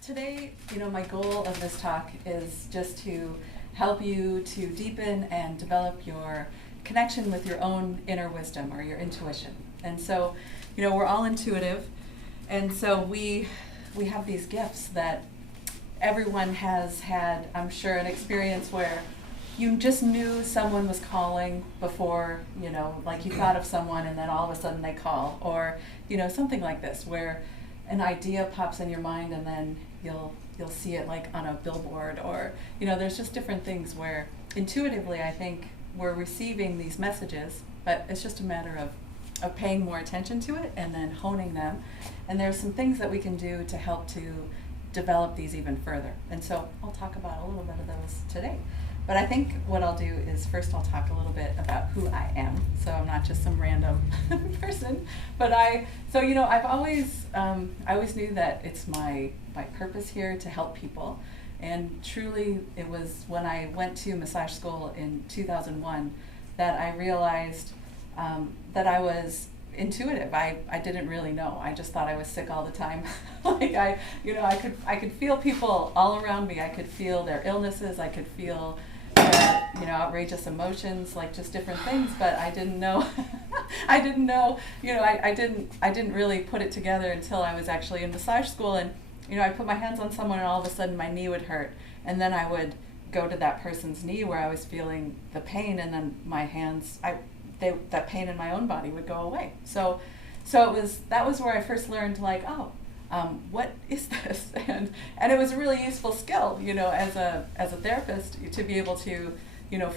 Today, my goal of this talk is just to help you to deepen and develop your connection with your own inner wisdom or your intuition. And so, we're all intuitive, and so we have these gifts that everyone has had, I'm sure, an experience where you just knew someone was calling before, like you thought of someone and then all of a sudden they call, or, something like this where an idea pops in your mind and then you'll see it like on a billboard, or, there's just different things where intuitively I think we're receiving these messages, but it's just a matter of paying more attention to it and then honing them. And there's some things that we can do to help to develop these even further. And so I'll talk about a little bit of those today. But I think what I'll do is first I'll talk a little bit about who I am. So I'm not just some random person, but I always knew that it's my purpose here to help people. And truly it was when I went to massage school in 2001 that I realized that I was intuitive. I didn't really know. I just thought I was sick all the time. Like I could feel people all around me. I could feel their illnesses. I could feel their, outrageous emotions, like just different things. But I didn't know. I didn't know. I didn't really put it together until I was actually in massage school, and I put my hands on someone, and all of a sudden my knee would hurt, and then I would go to that person's knee where I was feeling the pain, and then my hands, that pain in my own body would go away. So that was where I first learned, like, what is this? And it was a really useful skill, as a therapist, to be able to,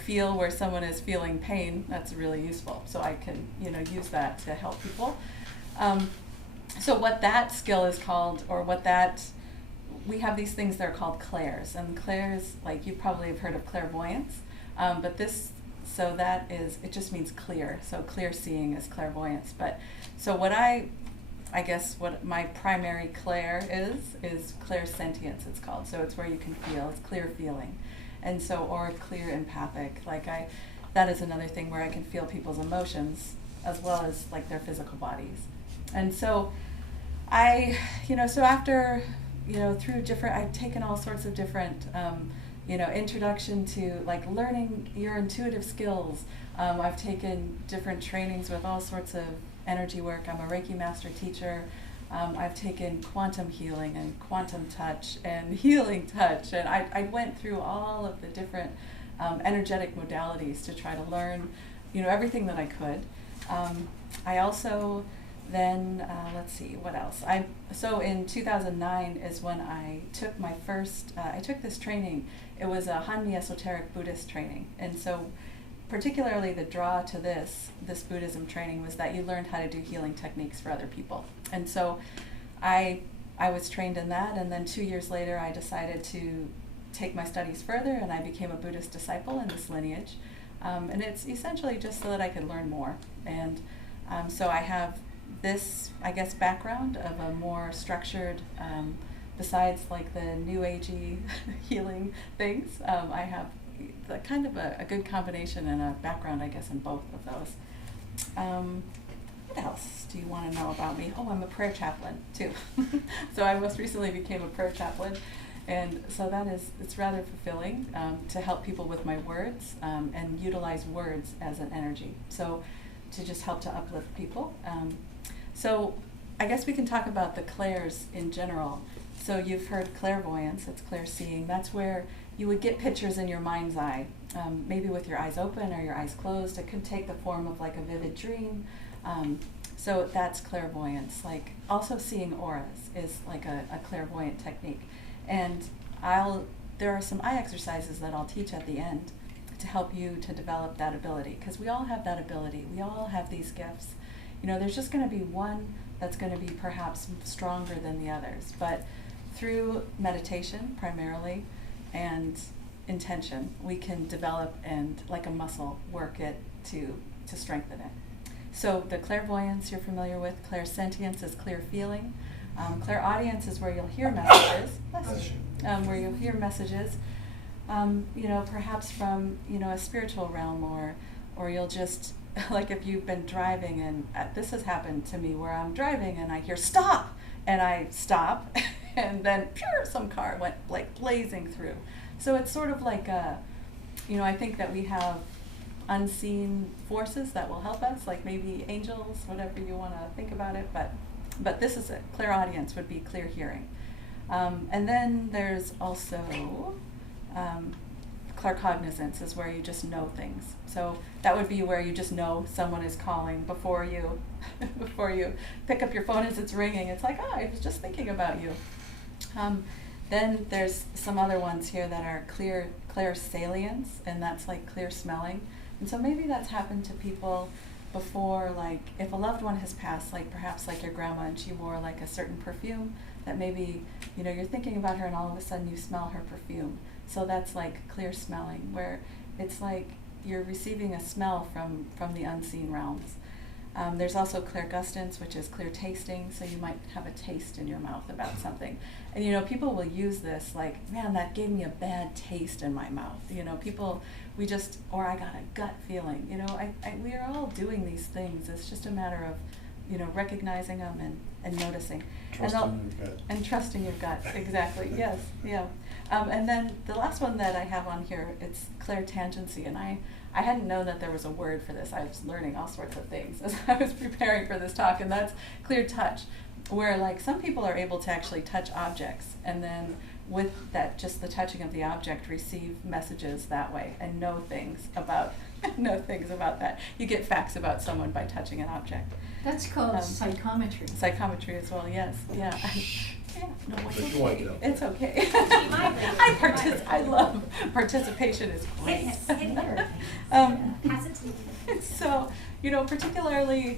feel where someone is feeling pain. That's really useful. So I can, use that to help people. So what that skill is called, or we have these things that are called CLAs, and CLAs, like you probably have heard of clairvoyance, but so that is, it just means clear. So clear seeing is clairvoyance. But so what my primary Clare is clairsentience, it's called. So it's where you can feel, it's clear feeling. And so, or clear empathic, that is another thing where I can feel people's emotions as well as like their physical bodies. And so so after, through I've taken all sorts of different, introduction to like learning your intuitive skills. I've taken different trainings with all sorts of energy work. I'm a Reiki master teacher. I've taken quantum healing and quantum touch and healing touch. And I went through all of the different energetic modalities to try to learn, everything that I could. I also then, let's see, what else? So in 2009 is when I took my first, I took this training. It was a Hanmi esoteric Buddhist training. And so particularly the draw to this Buddhism training was that you learned how to do healing techniques for other people. And so I was trained in that, and then 2 years later I decided to take my studies further, and I became a Buddhist disciple in this lineage. And it's essentially just so that I could learn more. And so I have this, background of a more structured, besides like the new agey healing things, I have the kind of a good combination and a background, in both of those. What else do you want to know about me? Oh, I'm a prayer chaplain too. So I most recently became a prayer chaplain, and so it's rather fulfilling to help people with my words and utilize words as an energy. So to just help to uplift people. So I guess we can talk about the clairs in general. So you've heard clairvoyance, it's clear seeing. That's where you would get pictures in your mind's eye, maybe with your eyes open or your eyes closed. It could take the form of like a vivid dream. So that's clairvoyance. Like also seeing auras is like a clairvoyant technique. And there are some eye exercises that I'll teach at the end to help you to develop that ability, because we all have that ability. We all have these gifts. There's just going to be one that's going to be perhaps stronger than the others, but through meditation primarily and intention, we can develop and, like a muscle, work it to strengthen it. So the clairvoyance you're familiar with, clairsentience is clear feeling. Clairaudience is where you'll hear messages, perhaps from, a spiritual realm, or you'll just, like if you've been driving, and this has happened to me where I'm driving and I hear stop, and I stop, and then some car went like blazing through. So it's sort of like I think that we have unseen forces that will help us, like maybe angels, whatever you want to think about it, but this is it. Clairaudience would be clear hearing. And then there's also cognizance is where you just know things. So that would be where you just know someone is calling before you pick up your phone as it's ringing. It's like, I was just thinking about you. Then there's some other ones here that are clairsalience, and that's like clear smelling. And so maybe that's happened to people before, like if a loved one has passed, like perhaps like your grandma and she wore like a certain perfume, that maybe you're thinking about her and all of a sudden you smell her perfume. So that's like clear smelling, where it's like you're receiving a smell from the unseen realms. There's also clairgustance, which is clear tasting, so you might have a taste in your mouth about something. And people will use this like, man, that gave me a bad taste in my mouth. Or I got a gut feeling. We are all doing these things. It's just a matter of, recognizing them and noticing. Trusting your gut. And trusting your gut, exactly, yes, yeah. And then the last one that I have on here, it's clairtangency, and I hadn't known that there was a word for this. I was learning all sorts of things as I was preparing for this talk, and that's clear touch, where like some people are able to actually touch objects, and then with that, just the touching of the object, receive messages that way and know things about that. You get facts about someone by touching an object. That's called psychometry. Psychometry as well, yes, yeah. Yeah, no, it's But okay. It's okay. My I love participation is great. So, particularly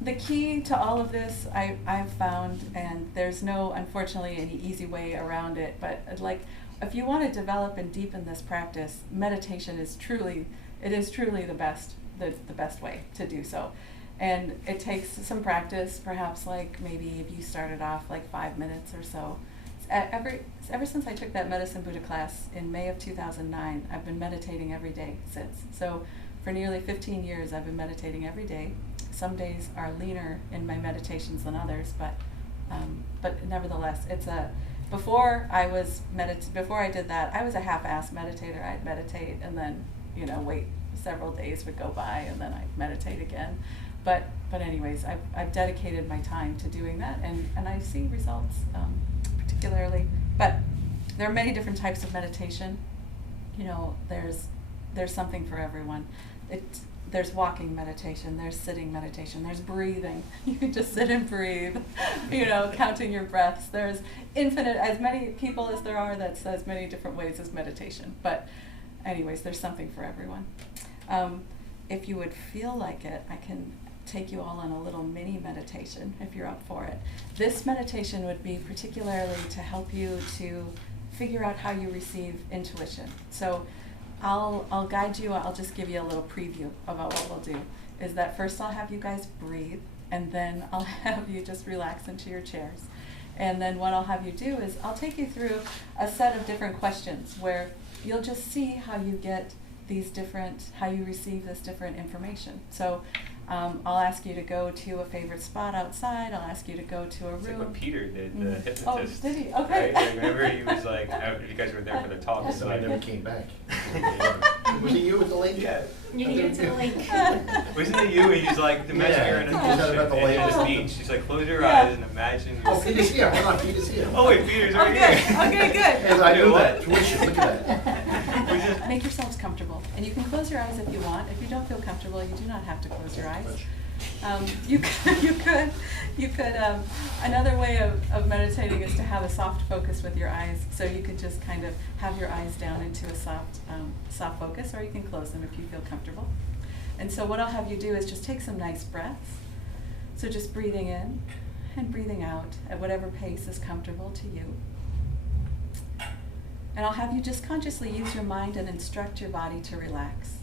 the key to all of this, I've found, and there's no, unfortunately, any easy way around it, but like, if you want to develop and deepen this practice, meditation is truly the best way to do so. And it takes some practice, perhaps like maybe if you started off like 5 minutes or so. Ever since I took that Medicine Buddha class in May of 2009, I've been meditating every day since. So for nearly 15 years, I've been meditating every day. Some days are leaner in my meditations than others, but nevertheless, before I did that, I was a half-assed meditator. I'd meditate and then, wait several days would go by and then I'd meditate again. But anyways, I've dedicated my time to doing that, and I see results, particularly. But there are many different types of meditation. There's something for everyone. There's walking meditation, there's sitting meditation, there's breathing. You can just sit and breathe, counting your breaths. There's as many people as there are, that's as many different ways as meditation. But anyways, there's something for everyone. If you would feel like it, I can take you all on a little mini meditation if you're up for it. This meditation would be particularly to help you to figure out how you receive intuition. So I'll guide you. I'll just give you a little preview about what we'll do. Is that first I'll have you guys breathe, and then I'll have you just relax into your chairs. And then what I'll have you do is I'll take you through a set of different questions where you'll just see how you get how you receive this different information. So I'll ask you to go to a favorite spot outside. I'll ask you to go to a room. It's like what Peter did, the hypnotist. Oh, did he? Okay. Right? Remember, he was like, you guys were there for the talk. So I never came back. Was it you with the lady? Yeah. You need to link. Wasn't it you? And he's like, imagine you're in Yeah. a About the lady. at the beach. She's like, close your Yeah. eyes and imagine. Oh, Peter's here. Hold on, Peter's here. Oh wait, Peter's right Okay, here. okay, good. Yes, I do What? that. Tuition, look at that. We just- Make yourselves comfortable. And you can close your eyes if you want. If you don't feel comfortable, you do not have to close your eyes. You could, another way of meditating is to have a soft focus with your eyes. So you could just kind of have your eyes down into a soft focus, or you can close them if you feel comfortable. And so what I'll have you do is just take some nice breaths. So just breathing in and breathing out at whatever pace is comfortable to you. And I'll have you just consciously use your mind and instruct your body to relax.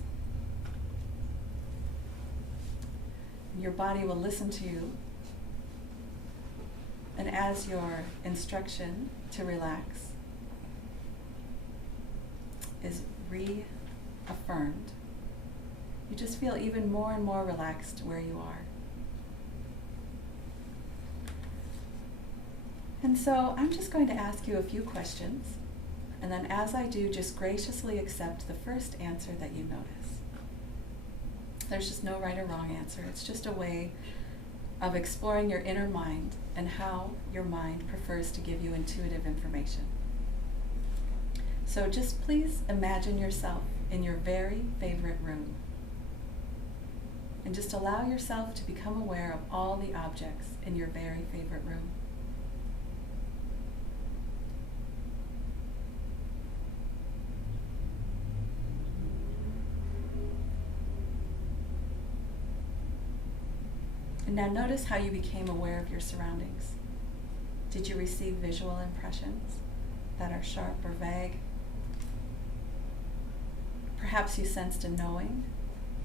Your body will listen to you, and as your instruction to relax is reaffirmed, you just feel even more and more relaxed where you are. And so I'm just going to ask you a few questions, and then as I do, just graciously accept the first answer that you notice. There's just no right or wrong answer. It's just a way of exploring your inner mind and how your mind prefers to give you intuitive information. So just please imagine yourself in your very favorite room. And just allow yourself to become aware of all the objects in your very favorite room. And now notice how you became aware of your surroundings. Did you receive visual impressions that are sharp or vague? Perhaps you sensed a knowing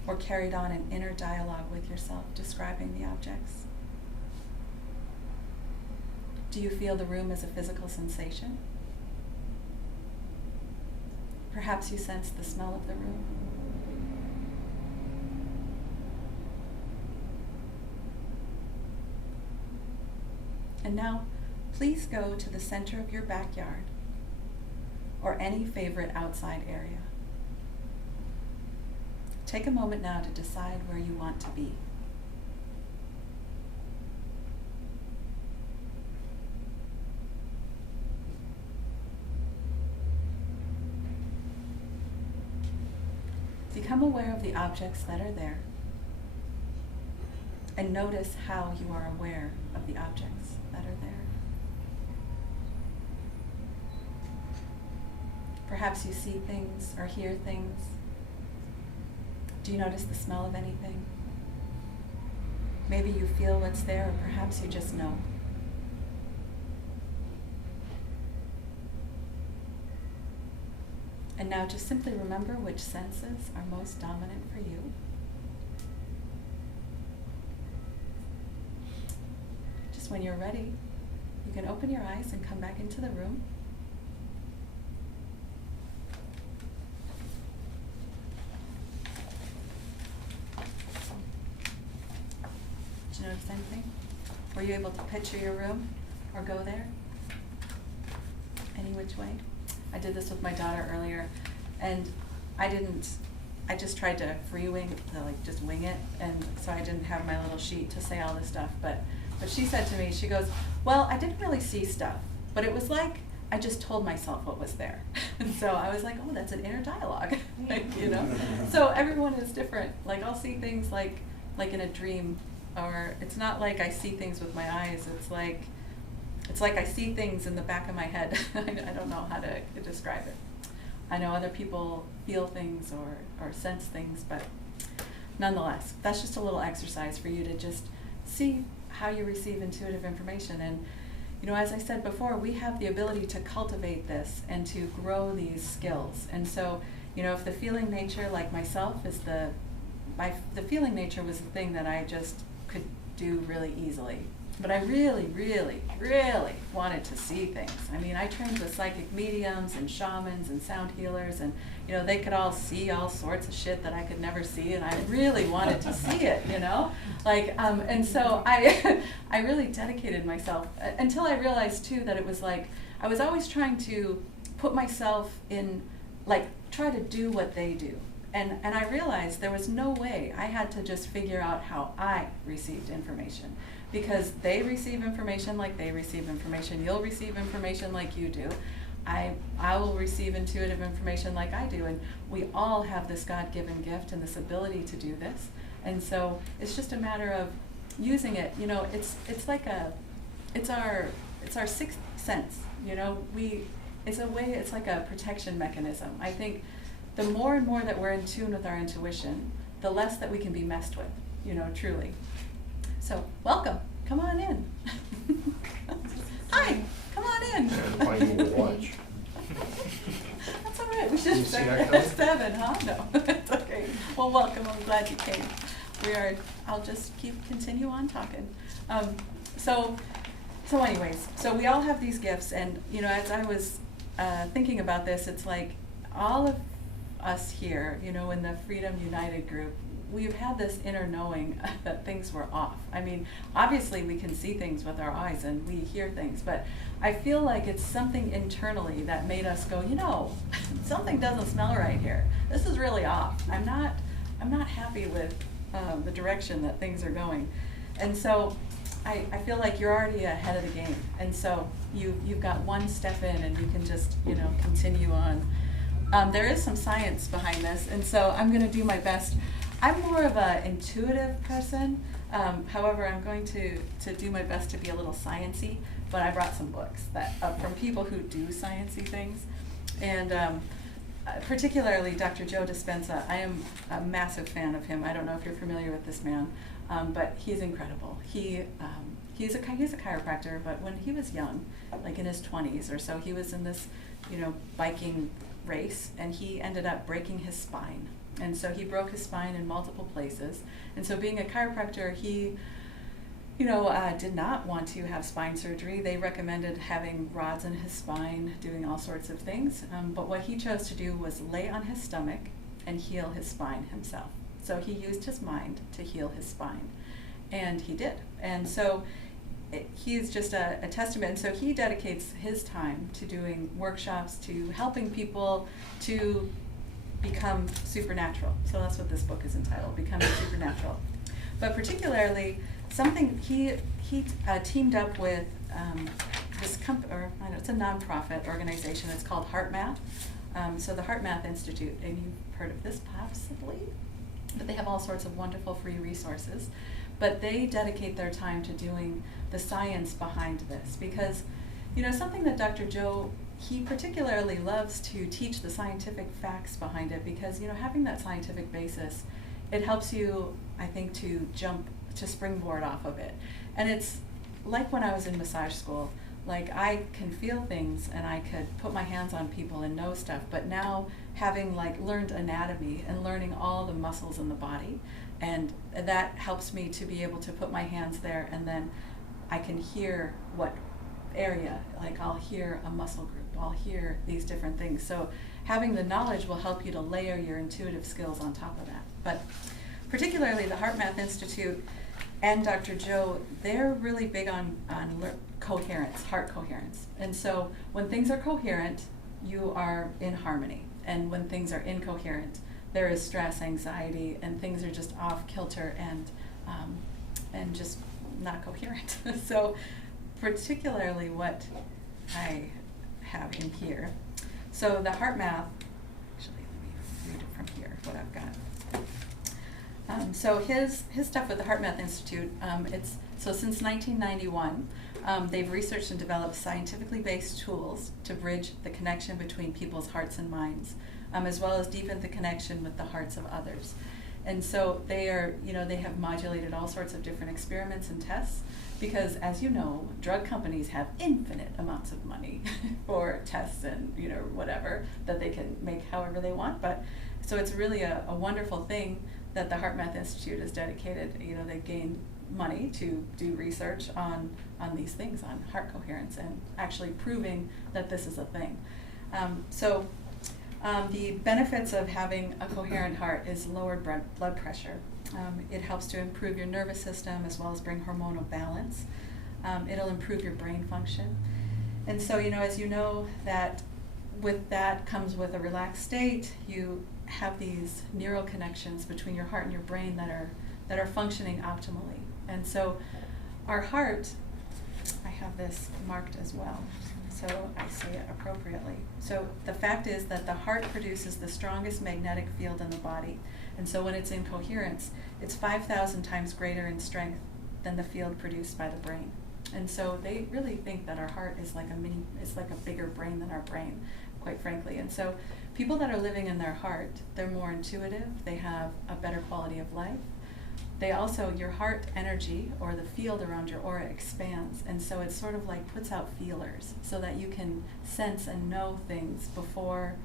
or carried on an inner dialogue with yourself describing the objects. Do you feel the room as a physical sensation? Perhaps you sense the smell of the room. And now, please go to the center of your backyard or any favorite outside area. Take a moment now to decide where you want to be. Become aware of the objects that are there, and notice how you are aware of the objects that are there. Perhaps you see things or hear things. Do you notice the smell of anything? Maybe you feel what's there, or perhaps you just know. And now just simply remember which senses are most dominant for you. Just when you're ready, you can open your eyes and come back into the room. Did you notice anything? Were you able to picture your room or go there? Any which way? I did this with my daughter earlier, and I just tried to just wing it, and so I didn't have my little sheet to say all this stuff, but she said to me, she goes, well, I didn't really see stuff, but it was like I just told myself what was there. And so I was like, oh, that's an inner dialogue, you know? So everyone is different. Like, I'll see things like in a dream, or it's not like I see things with my eyes, it's like I see things in the back of my head. I don't know how to describe it. I know other people feel things or sense things, but nonetheless, that's just a little exercise for you to just see how you receive intuitive information. And as I said before, we have the ability to cultivate this and to grow these skills. And so, if the feeling nature, like myself, is the feeling nature was the thing that I just could do really easily. But I really, really, really wanted to see things. I mean, I trained with psychic mediums and shamans and sound healers, and they could all see all sorts of shit that I could never see, and I really wanted to see it, and so I really dedicated myself until I realized too that it was like I was always trying to put myself in, try to do what they do. And I realized there was no way. I had to just figure out how I received information. Because they receive information like they receive information. You'll receive information like you do. I will receive intuitive information like I do. And we all have this God-given gift and this ability to do this. And so it's just a matter of using it. It's our sixth sense. It's like a protection mechanism. I think the more and more that we're in tune with our intuition, the less that we can be messed with, truly. So, welcome. Come on in. Hi. Come on in. Finding the watch. That's all right. We should Didn't see start that at coming? 7, huh? No, it's okay. Well, welcome. I'm glad you came. I'll just continue on talking. So anyways, so we all have these gifts, and as I was thinking about this, it's like all of us here, in the Freedom United group, we've had this inner knowing that things were off. I mean, obviously we can see things with our eyes and we hear things, but I feel like it's something internally that made us go, you know, something doesn't smell right here. This is really off. I'm not happy with the direction that things are going. And so I feel like you're already ahead of the game. And so you've got one step in and you can just, you know, continue on. There is some science behind this, and so I'm going to do my best. I'm more of an intuitive person. However, I'm going to do my best to be a little sciencey, but I brought some books that from people who do sciencey things. And particularly Dr. Joe Despensa. I am a massive fan of him. I don't know if you're familiar with this man, but he's incredible. He's a chiropractor, but when he was young, like in his 20s or so, he was in this, you know, biking race, and he ended up breaking his spine. And so he broke his spine in multiple places. And so being a chiropractor, he, you know, did not want to have spine surgery. They recommended having rods in his spine, doing all sorts of things. But what he chose to do was lay on his stomach and heal his spine himself. So he used his mind to heal his spine. And he did. And so he's just a testament. And so he dedicates his time to doing workshops, to helping people to become supernatural. So that's what this book is entitled, Becoming Supernatural. But particularly, something he teamed up with this company, or I know it's a nonprofit organization. It's called HeartMath. So the HeartMath Institute, and you've heard of this possibly, but they have all sorts of wonderful free resources. But they dedicate their time to doing the science behind this, because, you know, something that Dr. Joe, he particularly loves to teach the scientific facts behind it, because, you know, having that scientific basis, it helps you, I think, to springboard off of it. And it's like when I was in massage school, like I can feel things and I could put my hands on people and know stuff, but now having like learned anatomy and learning all the muscles in the body, and that helps me to be able to put my hands there, and then I can hear what area, like I'll hear a muscle group, I'll hear these different things. So having the knowledge will help you to layer your intuitive skills on top of that. But particularly the HeartMath Institute and Dr. Joe, they're really big on coherence, heart coherence. And so when things are coherent, you are in harmony. And when things are incoherent, there is stress, anxiety, and things are just off kilter and just not coherent. So particularly what I have in here. So the HeartMath, actually let me read it from here, what I've got. So his stuff with the HeartMath Institute, so since 1991, they've researched and developed scientifically based tools to bridge the connection between people's hearts and minds, as well as deepen the connection with the hearts of others. And so they are, you know, they have modulated all sorts of different experiments and tests, because as you know, drug companies have infinite amounts of money for tests and, you know, whatever, that they can make however they want. But so it's really a wonderful thing that the HeartMath Institute is dedicated. You know, they gained money to do research on these things, on heart coherence, and actually proving that this is a thing. The benefits of having a coherent heart is lowered blood pressure. It helps to improve your nervous system as well as bring hormonal balance. It'll improve your brain function. And so, you know, as you know, that with that comes with a relaxed state, you have these neural connections between your heart and your brain that are functioning optimally. And so our heart, I have this marked as well, so I say it appropriately. So the fact is that the heart produces the strongest magnetic field in the body. And so when it's in coherence, it's 5,000 times greater in strength than the field produced by the brain. And so they really think that our heart is like it's like a bigger brain than our brain, quite frankly. And so people that are living in their heart, they're more intuitive, they have a better quality of life. They also, your heart energy, or the field around your aura, expands, and so it sort of like puts out feelers so that you can sense and know things before,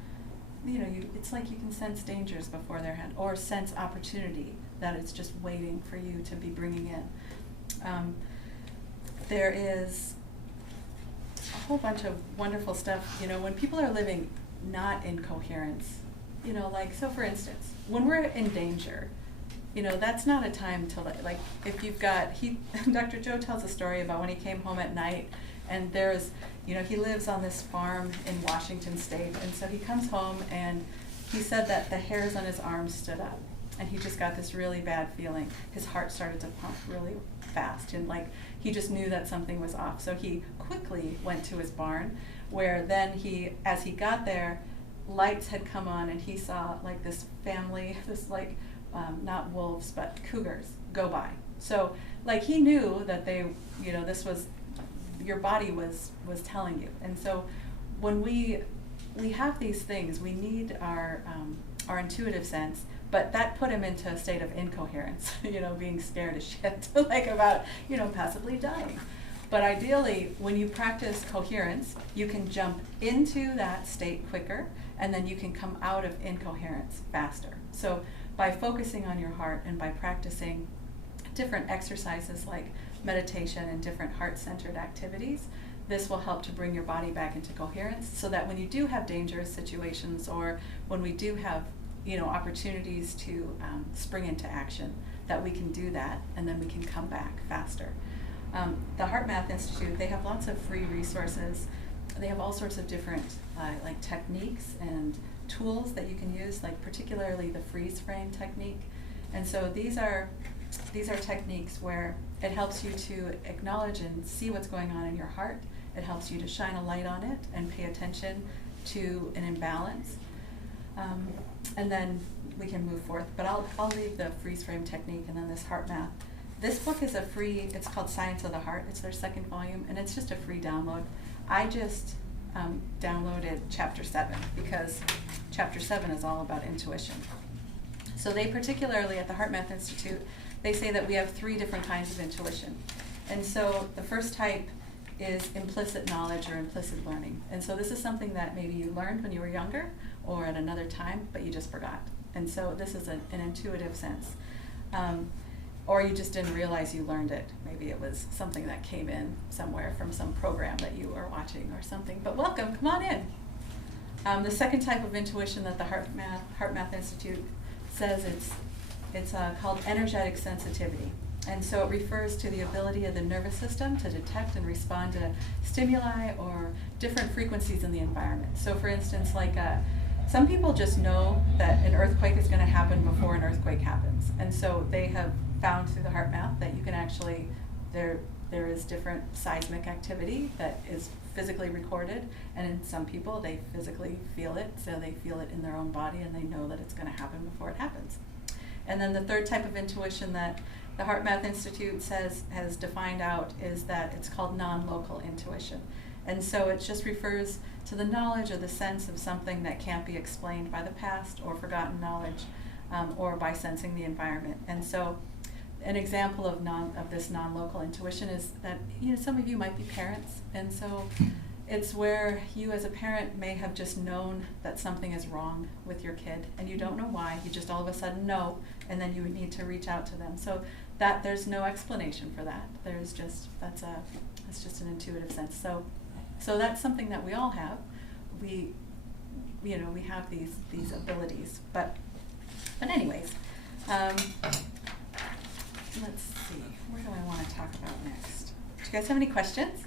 you know, it's like you can sense dangers before they're had, or sense opportunity that it's just waiting for you to be bringing in. There is a whole bunch of wonderful stuff, you know, when people are living not in coherence, you know, like, so for instance, when we're in danger, that's not a time to like if you've got Dr. Joe tells a story about when he came home at night, and there's he lives on this farm in Washington State, and so he comes home and he said that the hairs on his arms stood up, and he just got this really bad feeling. His heart started to pump really fast, and like he just knew that something was off. So he quickly went to his barn, where then as he got there, lights had come on, and he saw like this family, this like not wolves but cougars go by. So like he knew that they, this was, your body was telling you. And so when we have these things, we need our intuitive sense, but that put him into a state of incoherence, being scared as shit, like about, possibly dying. But ideally, when you practice coherence, you can jump into that state quicker, and then you can come out of incoherence faster. So by focusing on your heart and by practicing different exercises like meditation and different heart-centered activities, this will help to bring your body back into coherence, so that when you do have dangerous situations, or when we do have opportunities to spring into action, that we can do that, and then we can come back faster. The HeartMath Institute, they have lots of free resources. They have all sorts of different like techniques and tools that you can use, like particularly the freeze frame technique. And so these are techniques where it helps you to acknowledge and see what's going on in your heart. It helps you to shine a light on it and pay attention to an imbalance. And then we can move forth. But I'll leave the freeze frame technique and then this HeartMath. This book is it's called Science of the Heart. It's their second volume, and it's just a free download. I just downloaded Chapter 7 because Chapter 7 is all about intuition. So they particularly at the HeartMath Institute, they say that we have 3 different kinds of intuition. And so the first type is implicit knowledge or implicit learning. And so this is something that maybe you learned when you were younger or at another time, but you just forgot. And so this is an intuitive sense. Or you just didn't realize you learned it. Maybe it was something that came in somewhere from some program that you were watching or something. But welcome, come on in. The second type of intuition that the HeartMath Institute says, it's called energetic sensitivity. And so it refers to the ability of the nervous system to detect and respond to stimuli or different frequencies in the environment. So for instance, like some people just know that an earthquake is going to happen before an earthquake happens. And so they have found through the HeartMath that you can actually, there is different seismic activity that is physically recorded, and in some people they physically feel it, so they feel it in their own body and they know that it's going to happen before it happens. And then the third type of intuition that the HeartMath Institute has defined out is that it's called non-local intuition. And so it just refers to the knowledge or the sense of something that can't be explained by the past or forgotten knowledge, or by sensing the environment. And so an example of this non-local intuition is that some of you might be parents, and so it's where you as a parent may have just known that something is wrong with your kid, and you don't know why. You just all of a sudden know, and then you would need to reach out to them. So that there's no explanation for that. There's just that's just an intuitive sense. So that's something that we all have. We have these abilities. But anyways. Let's see, where do I want to talk about next? Do you guys have any questions?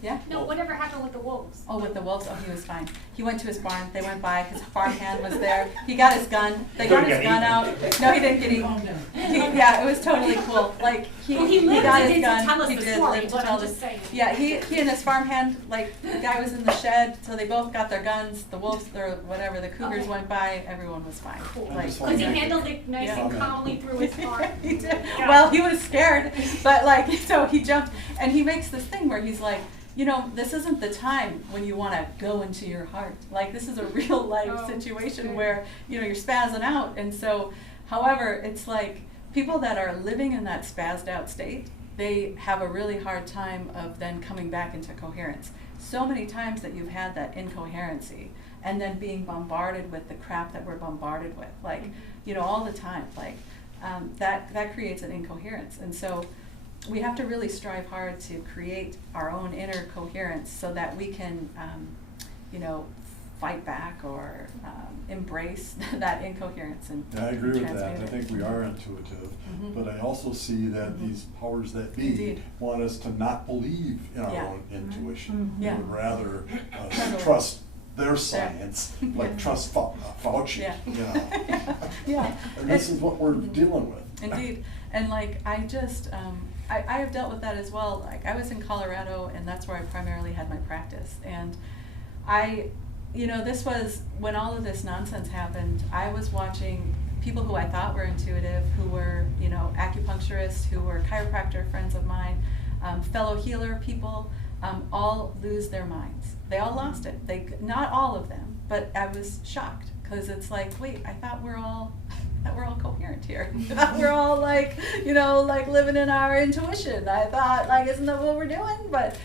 Yeah? No, whatever happened with the wolves? Oh, with the wolves? Oh, he was fine. He went to his barn. They went by. His farmhand was there. He got his gun. They got his gun out. No, he didn't get eaten. Yeah, it was totally cool. Like he got his gun. He did live to tell this. Yeah, he and his farmhand, like the guy was in the shed, so they both got their guns. The wolves, or whatever, the cougars went by. Everyone was fine. Cool. Like, because he handled it nice and calmly through his farm. He did. Yeah. Well, he was scared, but like, so he jumped, and he makes this thing where he's like, this isn't the time when you want to go into your heart. Like, this is a real life situation where, you're spazzing out. And so, however, it's like people that are living in that spazzed out state, they have a really hard time of then coming back into coherence. So many times that you've had that incoherency and then being bombarded with the crap that we're bombarded with, like, all the time, like, that creates an incoherence. And so we have to really strive hard to create our own inner coherence so that we can, fight back or embrace that incoherence and Yeah, I agree with that. transmute I it. think we are intuitive, Mhm. but I also see that Mhm. these powers that be Indeed. want us to not believe in our Yeah. own intuition. Mhm. Yeah. They would rather Totally. trust their science, like trust Fauci. Yeah. You know? Yeah. And this is what we're Mhm. dealing with. Indeed. And like I just I have dealt with that as well. Like I was in Colorado and that's where I primarily had my practice. And this was when all of this nonsense happened. I was watching people who I thought were intuitive, who were, acupuncturists, who were chiropractor friends of mine, fellow healer people, all lose their minds. They all lost it. Not all of them, but I was shocked because it's like, wait, I thought we're all coherent here. I thought we're all like living in our intuition. I thought like, isn't that what we're doing? But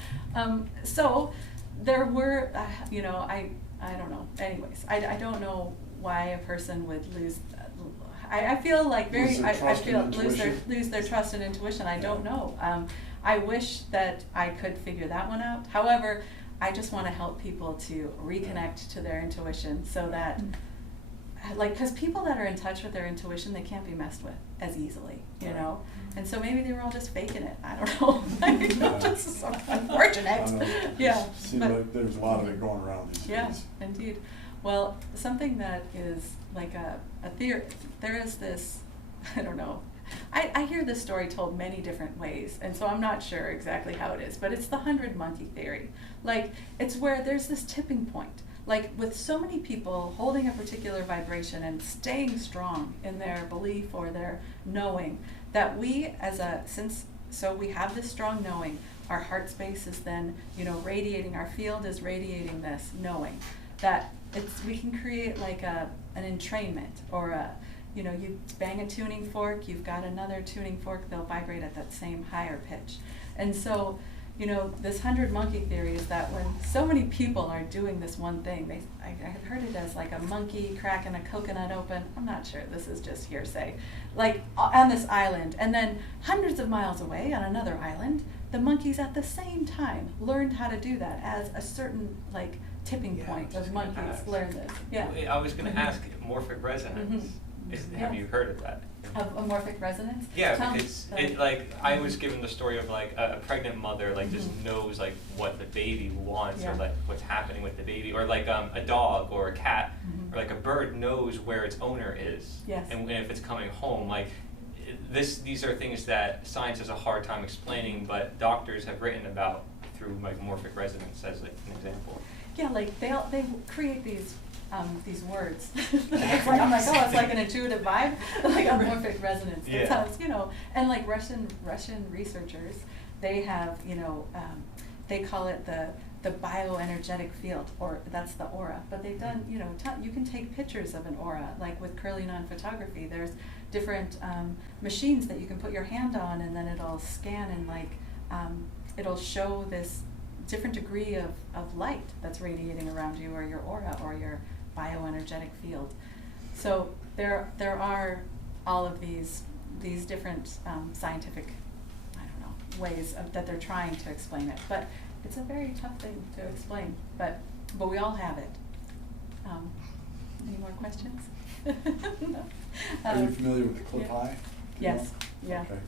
so there were, I don't know. Anyways, I don't know why a person would lose. I feel like Lose their I trust feel and intuition. lose their trust and intuition. I don't Yeah. know. I wish that I could figure that one out. However, I just want to help people to reconnect to their intuition so that, because people that are in touch with their intuition, they can't be messed with as easily, And so maybe they were all just faking it. I don't know. This is so unfortunate. I don't know. Yeah. Seems but- like there's a lot of it going around these Yeah, days. indeed. Well, something that is like a theory, there is this, I don't know, I hear this story told many different ways, and so I'm not sure exactly how it is, but it's the 100 monkey theory. Like, it's where there's this tipping point. Like, with so many people holding a particular vibration and staying strong in their belief or their knowing, that we so we have this strong knowing, our heart space is then, radiating, our field is radiating this knowing, that we can create like an entrainment or you bang a tuning fork, you've got another tuning fork, they'll vibrate at that same higher pitch. And so, this 100 monkey theory is that when so many people are doing this one thing, I have heard it as like a monkey cracking a coconut open. I'm not sure, this is just hearsay. Like on this island, and then hundreds of miles away on another island, the monkeys at the same time learned how to do that as a certain like tipping Yeah, point I was of just gonna monkeys ask. learn this. Yeah. I was going to Mhm. ask Mmorphic resonance. Mhm. Have Yeah. you heard of that? Of Mmorphic resonance? Yeah, Tell me because the- I was given the story of like a pregnant mother just Mhm. knows like what the baby wants Yeah. or like what's happening with the baby, or like a dog or a cat Mhm. or like a bird knows where its owner is. Yes. And if it's coming home, like these are things that science has a hard time explaining, but doctors have written about through like Mmorphic resonance as like an example. Yeah, like they create these words. It's like, I'm like, oh, it's like an intuitive vibe, like a Mmorphic resonance. That Yeah. sounds, and like Russian researchers, they have, they call it the bioenergetic field, or that's the aura. But they've done, you can take pictures of an aura, like with Curly-Non photography. There's different machines that you can put your hand on, and then it'll scan and like it'll show this different degree of light that's radiating around you, or your aura, or your bioenergetic field. So there are all of these different scientific, I don't know, ways that they're trying to explain it. But it's a very tough thing to explain. But we all have it. Any more questions? No. Are you familiar with the clip yeah. eye? Yes. Yeah. Okay.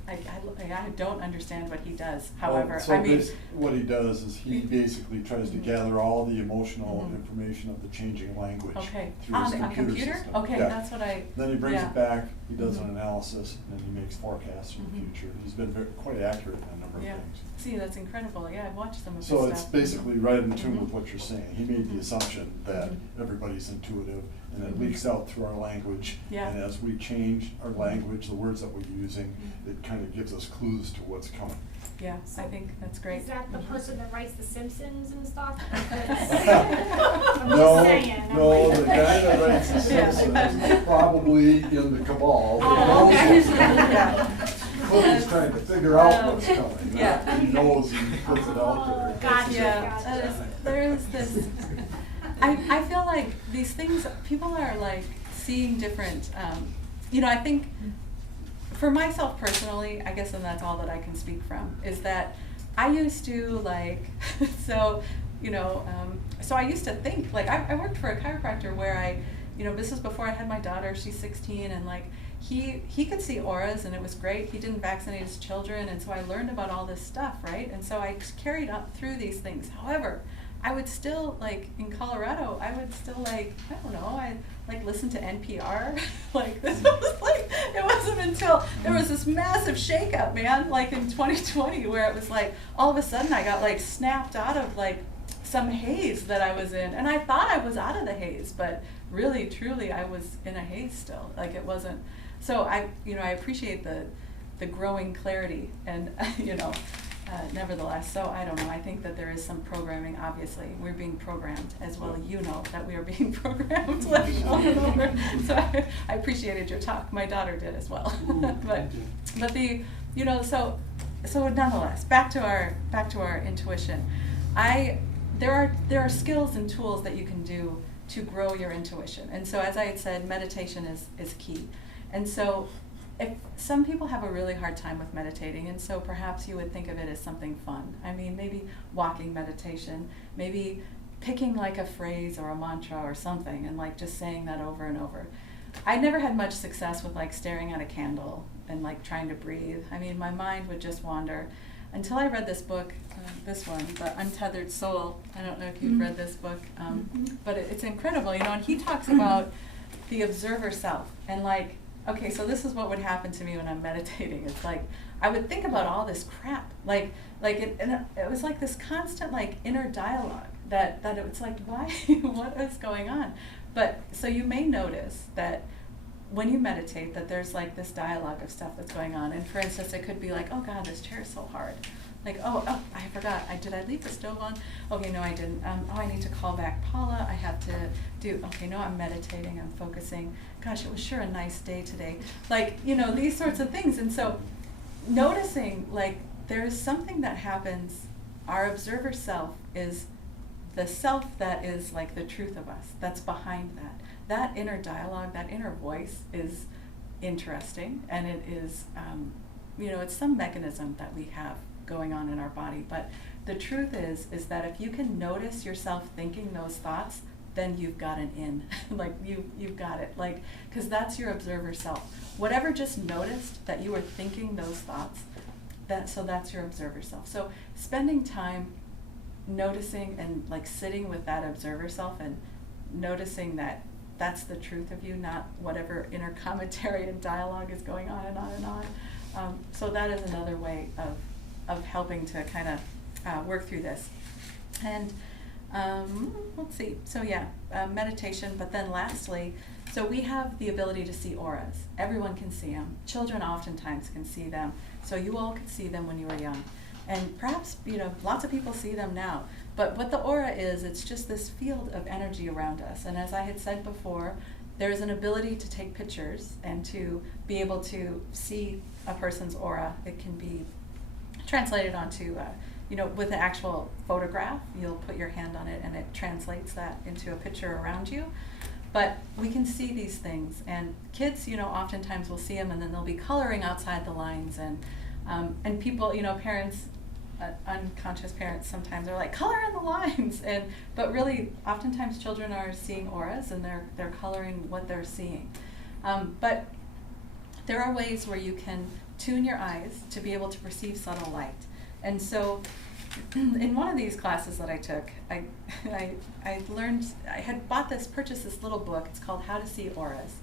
I don't understand what he does. Well, However, so I mean, what he does is he basically tries to gather all the emotional Mhm. information of the changing language okay, through on his a computer. system. Okay, Yeah. that's what I. Then he brings yeah. it back, he does an Mhm. analysis, and then he makes forecasts for Mhm. the future. He's been quite accurate in a number Yeah. of things. See, that's incredible. Yeah, I've watched some of So his it's stuff. basically right in tune Mhm. with what you're saying. He made the Mhm. assumption that Mhm. everybody's intuitive, and it Mhm. leaks out through our language. Yeah. And as we change our language, the words that we're using, it kind of gives us clues to what's coming. Yeah, I think that's great. Is that the Mhm. person that writes The Simpsons and stuff? I'm No, just saying. I'm no, like- the guy that writes The Yeah. Simpsons is probably in the cabal. that Oh, knows okay. what's coming. Yeah. Clifford's trying to figure out what's coming. Yeah. He knows and puts it out there. Gotcha. Yeah, there is this. I feel like these things, people are like seeing different. I think for myself personally, I guess, and that's all that I can speak from, is that I used to like, so so I used to think, like, I worked for a chiropractor where this is before I had my daughter, she's 16, and like, he could see auras, and it was great. He didn't vaccinate his children, and so I learned about all this stuff, right? And so I carried up through these things. However, I would still, like, in Colorado, I would still, like, I don't know, I like listen to NPR. Like, this was like, it wasn't until there was this massive shakeup, man, like in 2020, where it was like, all of a sudden I got like snapped out of like some haze that I was in, and I thought I was out of the haze, but really, truly, I was in a haze still. Like, it wasn't. So I appreciate the growing clarity, and nevertheless. So I don't know. I think that there is some programming. Obviously, we're being programmed as well. You know that we are being programmed like over and over. So I appreciated your talk. My daughter did as well. but so nonetheless, back to our intuition. There are skills and tools that you can do to grow your intuition. And so, as I had said, meditation is key. And so, if some people have a really hard time with meditating, and so perhaps you would think of it as something fun. I mean, maybe walking meditation, maybe picking like a phrase or a mantra or something and like just saying that over and over. I never had much success with like staring at a candle and like trying to breathe. I mean, my mind would just wander until I read this book, this one, The Untethered Soul. I don't know if you've read this book, but it's incredible, and he talks about the observer self, and like, okay, so this is what would happen to me when I'm meditating. It's like, I would think about all this crap, and it was like this constant like inner dialogue that it was like, why, what is going on? But, so you may notice that when you meditate that there's like this dialogue of stuff that's going on. And for instance, it could be like, oh God, this chair is so hard. Like, oh, I forgot. Did I leave the stove on? Okay, no, I didn't. I need to call back Paula. I have to do, okay, no, I'm meditating, I'm focusing. Gosh, it was sure a nice day today. Like, these sorts of things. And so noticing, like, there's something that happens. Our observer self is the self that is like the truth of us, that's behind that. That inner dialogue, that inner voice is interesting, and it is, it's some mechanism that we have going on in our body. But the truth is that if you can notice yourself thinking those thoughts, then you've got an in. Like, you've got it. Like, because that's your observer self. Whatever just noticed that you were thinking those thoughts, that's your observer self. So spending time noticing and like sitting with that observer self and noticing that that's the truth of you, not whatever inner commentary and dialogue is going on and on and on. So that is another way of helping to kind of work through this. And let's see, so yeah, meditation, but then lastly, so we have the ability to see auras. Everyone can see them. Children oftentimes can see them. So you all could see them when you were young. And perhaps, lots of people see them now. But what the aura is, it's just this field of energy around us. And as I had said before, there's an ability to take pictures and to be able to see a person's aura. It can be translated onto, with an actual photograph. You'll put your hand on it and it translates that into a picture around you. But we can see these things. And kids, oftentimes will see them and then they'll be coloring outside the lines. And people, parents, unconscious parents sometimes are like, color in the lines, but really oftentimes children are seeing auras and they're coloring what they're seeing. But there are ways where you can tune your eyes to be able to perceive subtle light. And so in one of these classes that I took, I learned, I had purchased this little book. It's called How to See Auras,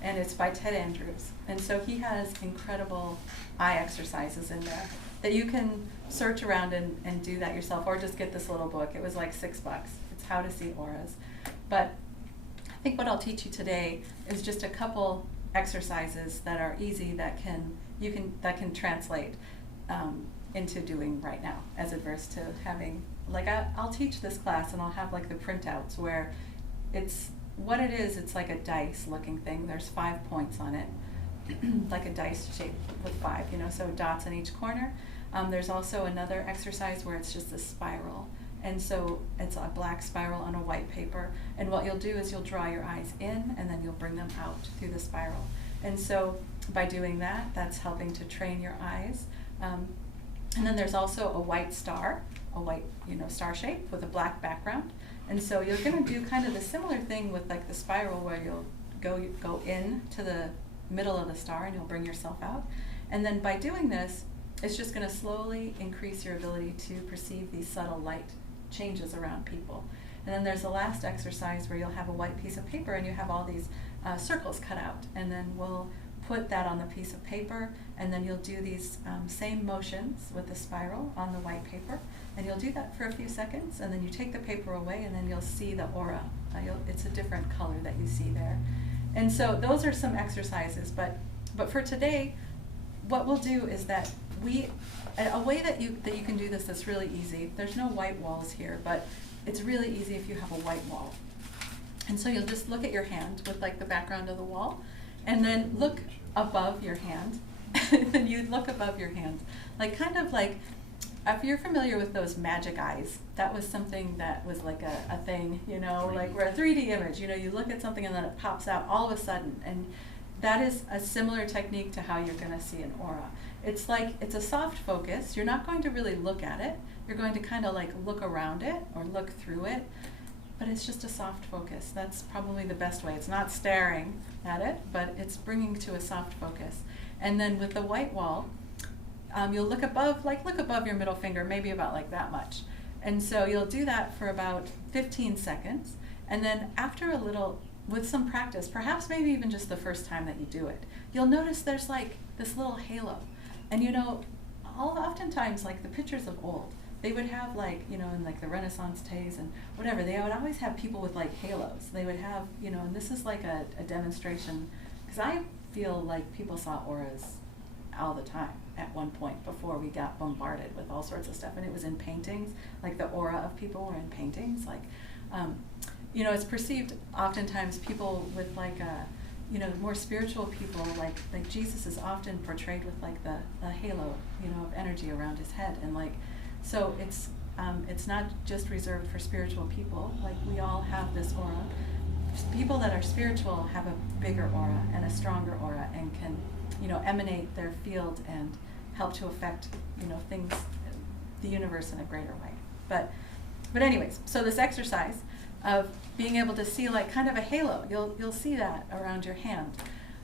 and it's by Ted Andrews. And so he has incredible eye exercises in there that you can search around and do that yourself, or just get this little book. It was like $6. It's How to See Auras. But I think what I'll teach you today is just a couple exercises that are easy that can translate into doing right now, as adverse to having, like, I'll teach this class and I'll have like the printouts where it's like a dice looking thing. There's 5 points on it, like a dice shape with 5, so dots in each corner. There's also another exercise where it's just a spiral. And so it's a black spiral on a white paper. And what you'll do is you'll draw your eyes in and then you'll bring them out through the spiral. And so by doing that, that's helping to train your eyes. And then there's also a white star a white, star shape with a black background. And so you're going to do kind of the similar thing with like the spiral, where you'll go in to the middle of the star and you'll bring yourself out. And then by doing this, it's just going to slowly increase your ability to perceive these subtle light changes around people. And then there's the last exercise where you'll have a white piece of paper and you have all these circles cut out. And then we'll put that on the piece of paper, and then you'll do these same motions with the spiral on the white paper. And you'll do that for a few seconds, and then you take the paper away, and then you'll see the aura. It's a different color that you see there. And so those are some exercises. But for today, what we'll do is that a way that you can do this that's really easy. There's no white walls here, but it's really easy if you have a white wall. And so you'll just look at your hand with like the background of the wall, and then look above your hand. And you look above your hand, like kind of like, if you're familiar with those magic eyes, that was something that was like a thing, like we're a 3D image, you look at something and then it pops out all of a sudden. And that is a similar technique to how you're going to see an aura. It's like, it's a soft focus. You're not going to really look at it. You're going to kind of like look around it or look through it, but it's just a soft focus. That's probably the best way. It's not staring at it, but it's bringing to a soft focus. And then with the white wall, you'll look above your middle finger, maybe about like that much. And so you'll do that for about 15 seconds. And then after a little, with some practice, perhaps maybe even just the first time that you do it, you'll notice there's like this little halo. And oftentimes like the pictures of old, they would have like, in like the Renaissance days and whatever, they would always have people with like halos. They would have, and this is like a demonstration, because I feel like people saw auras all the time at one point before we got bombarded with all sorts of stuff. And it was in paintings, like the aura of people were in paintings. Like, it's perceived oftentimes people with like more spiritual people, like Jesus is often portrayed with like the halo, of energy around his head. And like, so it's not just reserved for spiritual people. Like, we all have this aura. People that are spiritual have a bigger aura and a stronger aura, and can, emanate their field and help to affect, things, the universe in a greater way. But anyways, so this exercise of being able to see like kind of a halo, you'll see that around your hand.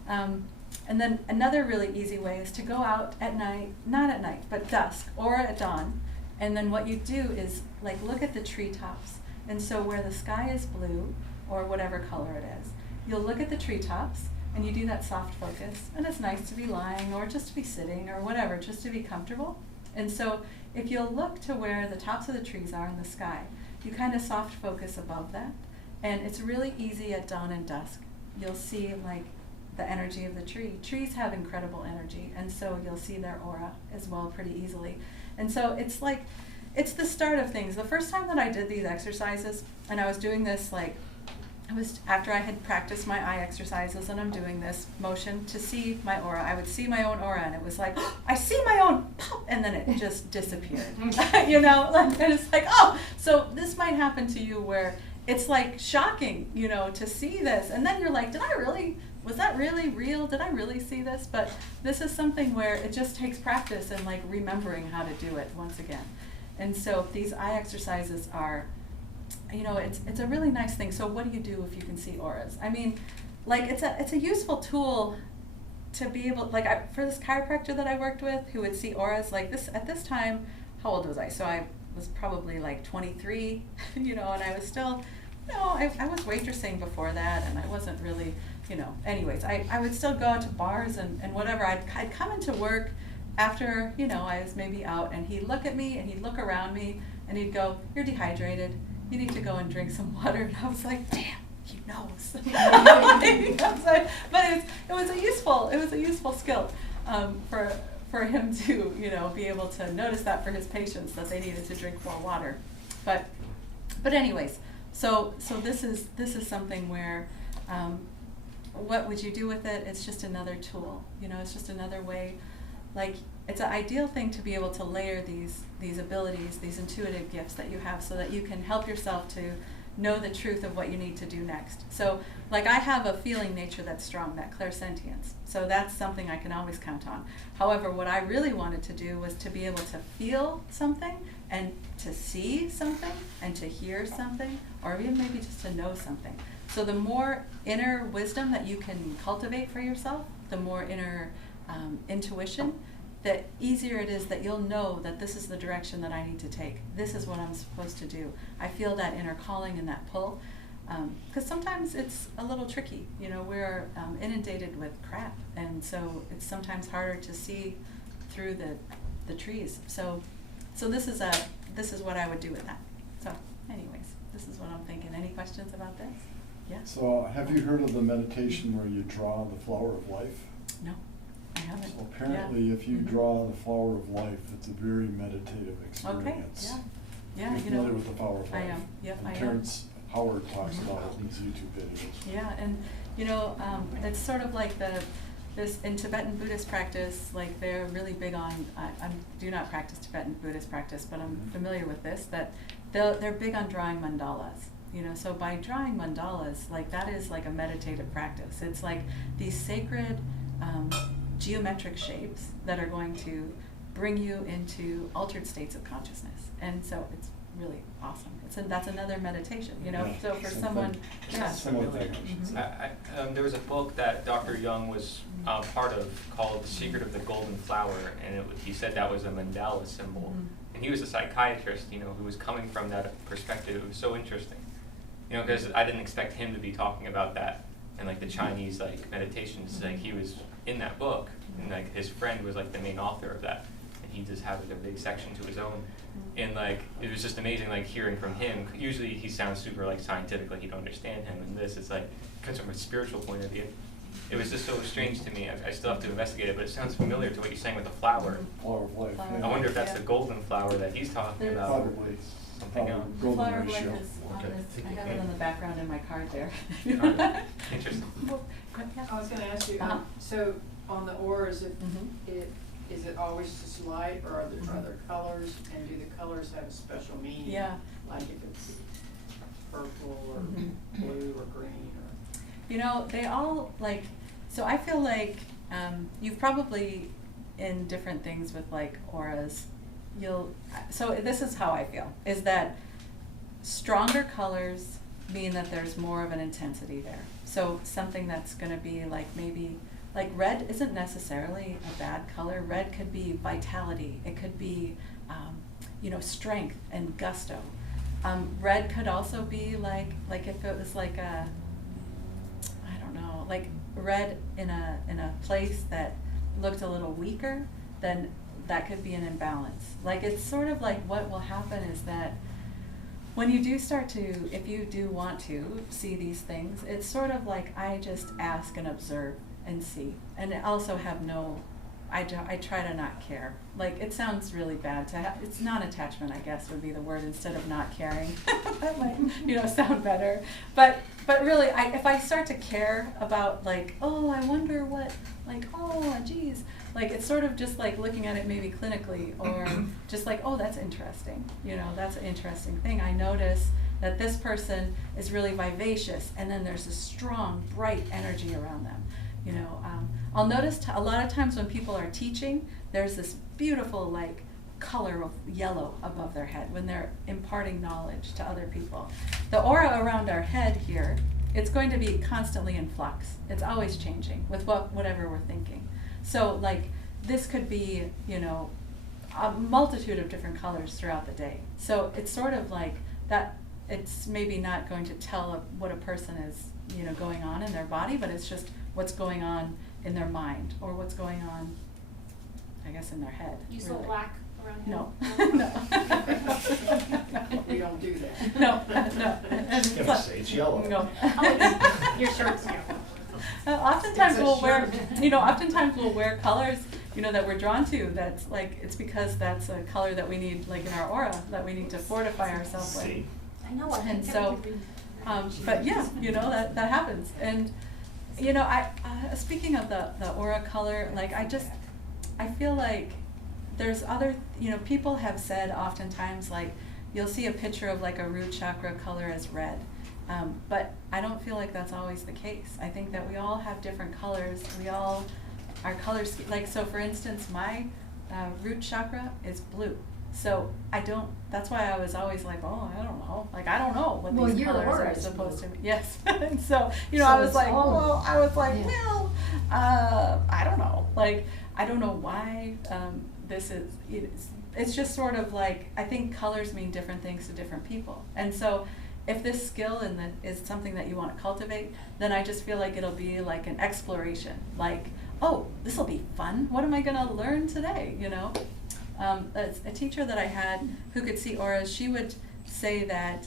And then another really easy way is to go out at night, not at night, but dusk or at dawn. And then what you do is like look at the treetops. And so where the sky is blue, or whatever color it is, you'll look at the treetops and you do that soft focus. And it's nice to be lying or just to be sitting or whatever, just to be comfortable. And so if you'll look to where the tops of the trees are in the sky, you kind of soft focus above that. And it's really easy at dawn and dusk. You'll see like the energy of the tree. Trees have incredible energy, and so you'll see their aura as well pretty easily. And so it's like, it's the start of things. The first time that I did these exercises, and I was doing this like, it was after I had practiced my eye exercises, and I'm doing this motion to see my aura. I would see my own aura, and it was like, I see my own, pop, and then it just disappeared. And it's like, oh, so this might happen to you where it's like shocking, to see this. And then you're like, was that really real? Did I really see this? But this is something where it just takes practice and like remembering how to do it once again. And so these eye exercises are, it's a really nice thing. So what do you do if you can see auras? I mean, like it's a useful tool to be able, like for this chiropractor that I worked with who would see auras like this, at this time, how old was I? So I was probably like 23, and I was still, I was waitressing before that, and I wasn't really, anyways, I would still go out to bars and whatever. I'd come into work after, I was maybe out, and he'd look at me and he'd look around me and he'd go, "You're dehydrated. You need to go and drink some water." And I was like, damn, he knows. But it was a useful skill for him to, be able to notice that for his patients, that they needed to drink more water. But anyways, so this is something where, what would you do with it? It's just another tool. It's just another way. Like, it's an ideal thing to be able to layer these abilities, these intuitive gifts that you have, so that you can help yourself to know the truth of what you need to do next. So like I have a feeling nature that's strong, that clairsentience. So that's something I can always count on. However, what I really wanted to do was to be able to feel something and to see something and to hear something, or even maybe just to know something. So the more inner wisdom that you can cultivate for yourself, the more inner intuition, the easier it is that you'll know that this is the direction that I need to take. This is what I'm supposed to do. I feel that inner calling and that pull. Because sometimes it's a little tricky. You know, we're inundated with crap, and so it's sometimes harder to see through the trees. So this is what I would do with that. So anyways, this is what I'm thinking. Any questions about this? Yeah? So have you heard of the meditation where you draw the flower of life? No, I haven't. So apparently if you draw the flower of life, it's a very meditative experience. Okay, yeah. You're You familiar know, with the flower of I life? am. Yep, And I am. Terrence Howard talks about it in his YouTube videos. Yeah, and you know, it's sort of like this in Tibetan Buddhist practice, like they're really big on, I do not practice Tibetan Buddhist practice, but I'm familiar with this, that they're big on drawing mandalas. You know, so by drawing mandalas, like that is like a meditative practice. It's like these sacred geometric shapes that are going to bring you into altered states of consciousness. And so it's really awesome. That's another meditation, you know. Yeah, so for same someone, thing. yeah. Similar thing, I should say. There was a book that Dr. Young was part of called The Secret of the Golden Flower, and he said that was a mandala symbol. And he was a psychiatrist, you know, who was coming from that perspective. It was so interesting, you know, because I didn't expect him to be talking about that and like the Chinese like meditations. Like he was in that book, and like his friend was like the main author of that, and he just had like a big section to his own. And like it was just amazing, like hearing from him. Usually he sounds super like scientific, like you don't understand him. And this, it's like comes from a spiritual point of view. It was just so strange to me. I still have to investigate it, but it sounds familiar to what you're saying with the flower. Flower of life. Flower Yeah. I wonder if that's Yeah. the golden flower that he's talking There's- about. Probably. Something else. Golden Flower of ratio. life is on Okay. this. I have it on the background in my card there. Alright. Interesting. I was gonna ask you, Uh-huh. so on the auras, Mhm. is it always just light, or are there other colors, and do the colors have a special meaning? Yeah. Like if it's purple, or Mhm. blue, or green, or? You know, they all like, so I feel like you've probably in different things with like auras, so this is how I feel, is that stronger colors mean that there's more of an intensity there. So something that's gonna be like maybe, like red isn't necessarily a bad color. Red could be vitality. It could be, you know, strength and gusto. Red could also be like if it was like a, I don't know, like red in a place that looked a little weaker, then that could be an imbalance. Like it's sort of like what will happen is that when you do start to, if you do want to see these things, it's sort of like I just ask and observe and see, and also have no, I try to not care. Like it sounds really bad to have, it's non-attachment, I guess would be the word instead of not caring. That might, you know, sound better. But really, if I start to care about like, oh, I wonder what, like, oh, geez, like it's sort of just like looking at it maybe clinically, or just like, oh, that's interesting. You know, that's an interesting thing. I notice that this person is really vivacious, and then there's a strong, bright energy around them. You know, I'll notice a lot of times when people are teaching, there's this beautiful like color of yellow above their head when they're imparting knowledge to other people. The aura around our head here, it's going to be constantly in flux. It's always changing with whatever we're thinking. So like this could be, you know, a multitude of different colors throughout the day. So it's sort of like that, it's maybe not going to tell what a person is, you know, going on in their body, but it's just what's going on in their mind, or what's going on, I guess, in their head. You saw really. black around No. him? We don't do that. No, no. It's gonna say it's yellow. No. Oh, your shirt's yellow. Oftentimes It's a we'll wear, shirt. you know, oftentimes we'll wear colors, you know, that we're drawn to. That's like, it's because that's a color that we need, like in our aura, that we need to fortify ourselves with. See? I know, I And think so, that would be. but yeah, you know, that happens. And, you know, speaking of the aura color, like I feel like there's other, you know, people have said oftentimes like, you'll see a picture of like a root chakra color as red. But I don't feel like that's always the case. I think that we all have different colors. We all, our colors, like, so for instance, my root chakra is blue. So I don't, that's why I was always like, oh, I don't know. Like, I don't know what Well, these your colors aura are is supposed blue. to be. Yes. And so, you know, So I was it's like, all- well, I was like, yeah. well, I don't know. Like, I don't know why this is, it's just sort of like, I think colors mean different things to different people. And so if this skill is something that you want to cultivate, then I just feel like it'll be like an exploration. Like, oh, this will be fun. What am I going to learn today, you know? A teacher that I had who could see auras, she would say that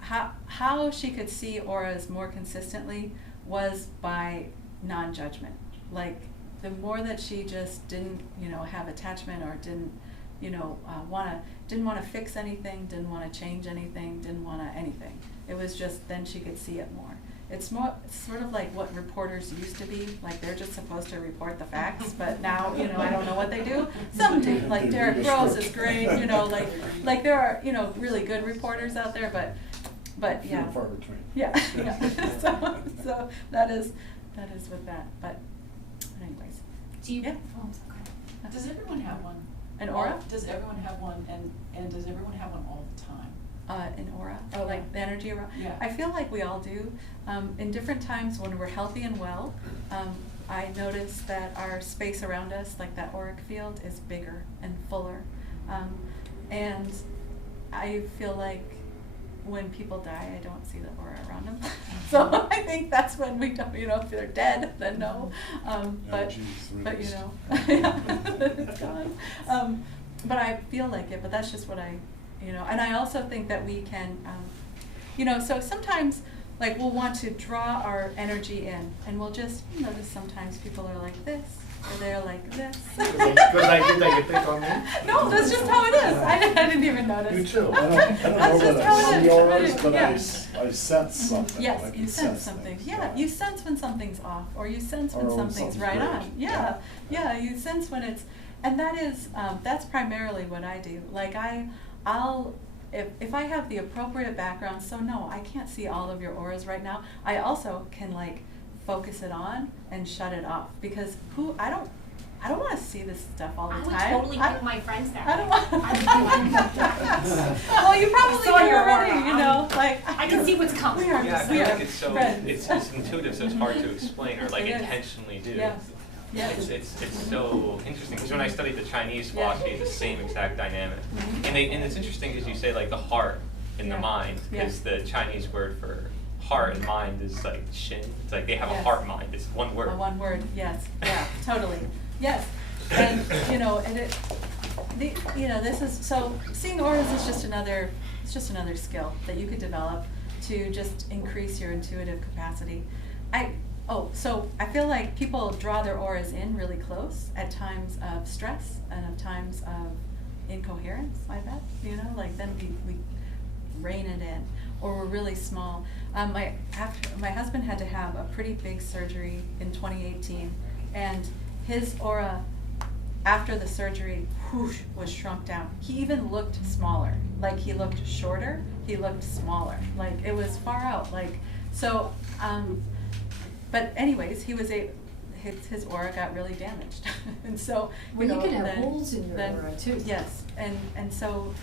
how she could see auras more consistently was by non-judgment. Like, the more that she just didn't, you know, have attachment or didn't, you know, didn't want to fix anything, didn't want to change anything, didn't want to anything. It was just, then she could see it more. It's sort of like what reporters used to be, like they're just supposed to report the facts, but now, you know, I don't know what they do. Some do, like Derek Rose is great, you know, like there are, you know, really good reporters out there, but yeah. Few and far between. Yeah, yeah. So that is with that, but anyways. Do you? Yeah. Oh, it's okay. Does everyone have one? An aura? Does everyone have one, and does everyone have one all the time? An aura, or like the energy aura. Yeah. I feel like we all do. In different times when we're healthy and well, I notice that our space around us, like that auric field, is bigger and fuller. And I feel like when people die, I don't see the aura around them. So I think that's when we don't, you know, if they're dead, then no. But you know, it's gone. But I feel like it, but that's just what I, you know, and I also think that we can, you know, so sometimes, like, we'll want to draw our energy in, and we'll just notice sometimes people are like this, or they're like this. Because I did that, you pick on me? No, that's just how it is. I didn't even notice. You too. I don't That's know just what how I it see is. auras, but Yeah. I sense something. Yes, I you can sense something. things, Yeah, you sense when something's off, or you sense when Or when something's something's right great. on. Yeah, yeah, you sense when it's, and that is, that's primarily what I do. Like I'll, if I have the appropriate background, so no, I can't see all of your auras right now. I also can like focus it on and shut it off, because I don't want to see this stuff all the I would time. totally pick my friends that I don't way. want. I Well, you probably saw do your aura. already, you know, like. I can see what's coming. We are, Yeah, I we feel are like it's so, friends. it's intuitive, so it's hard to explain or like It is. intentionally do. Yeah. Yeah. It's so interesting, because when I studied the Chinese Yeah. philosophy, it's the same exact dynamic. Mhm. And it's interesting because you say like the heart and Yeah. the mind, Yeah. because the Chinese word for heart and mind is like shin. It's like they have Yes. a heart mind. It's one word. One word, yes, yeah, totally, yes. And, you know, and you know, this is, so seeing auras is just another, it's just another skill that you could develop to just increase your intuitive capacity. So I feel like people draw their auras in really close at times of stress and of times of incoherence, I bet, you know, like then we rein it in, or we're really small. My husband had to have a pretty big surgery in 2018, and his aura after the surgery, whoosh, was shrunk down. He even looked smaller, like he looked shorter, he looked smaller, like it was far out, like, so, but anyways, he was his aura got really damaged. And so, Well, you know, can have then- holes in your then- aura too. Yes, and so,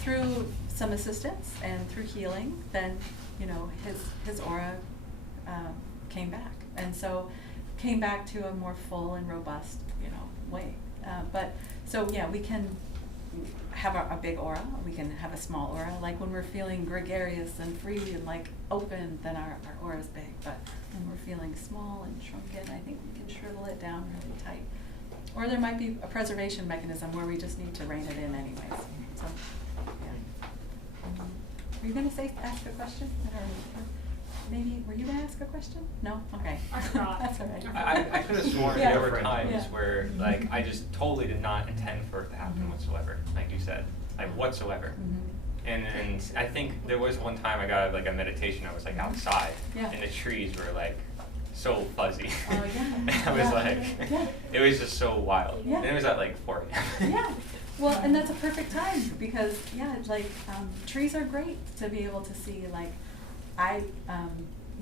through some assistance and through healing, then, you know, his aura came back, and so came back to a more full and robust, you know, way. But so yeah, we can have a big aura, we can have a small aura. Like when we're feeling gregarious and free and like open, then our aura is big. But when we're feeling small and shrunken, I think we can shrivel it down really tight. Or there might be a preservation mechanism where we just need to rein it in anyways. So, yeah. Were you gonna ask a question? Maybe, were you gonna ask a question? No? Okay. I forgot. That's all right. I could have sworn Yeah. there were times Yeah. where like I just totally did not intend for it to happen Mhm. whatsoever, like you said, like whatsoever. Mhm. And I think there was one time I got like a meditation. I was like outside, Yeah. and the trees were like so fuzzy. Oh, yeah. And I was Yeah. like, Yeah. it was just so wild. Yeah. And it was at like 4 a.m. Yeah. Well, and that's a perfect time because, yeah, like, trees are great to be able to see, like,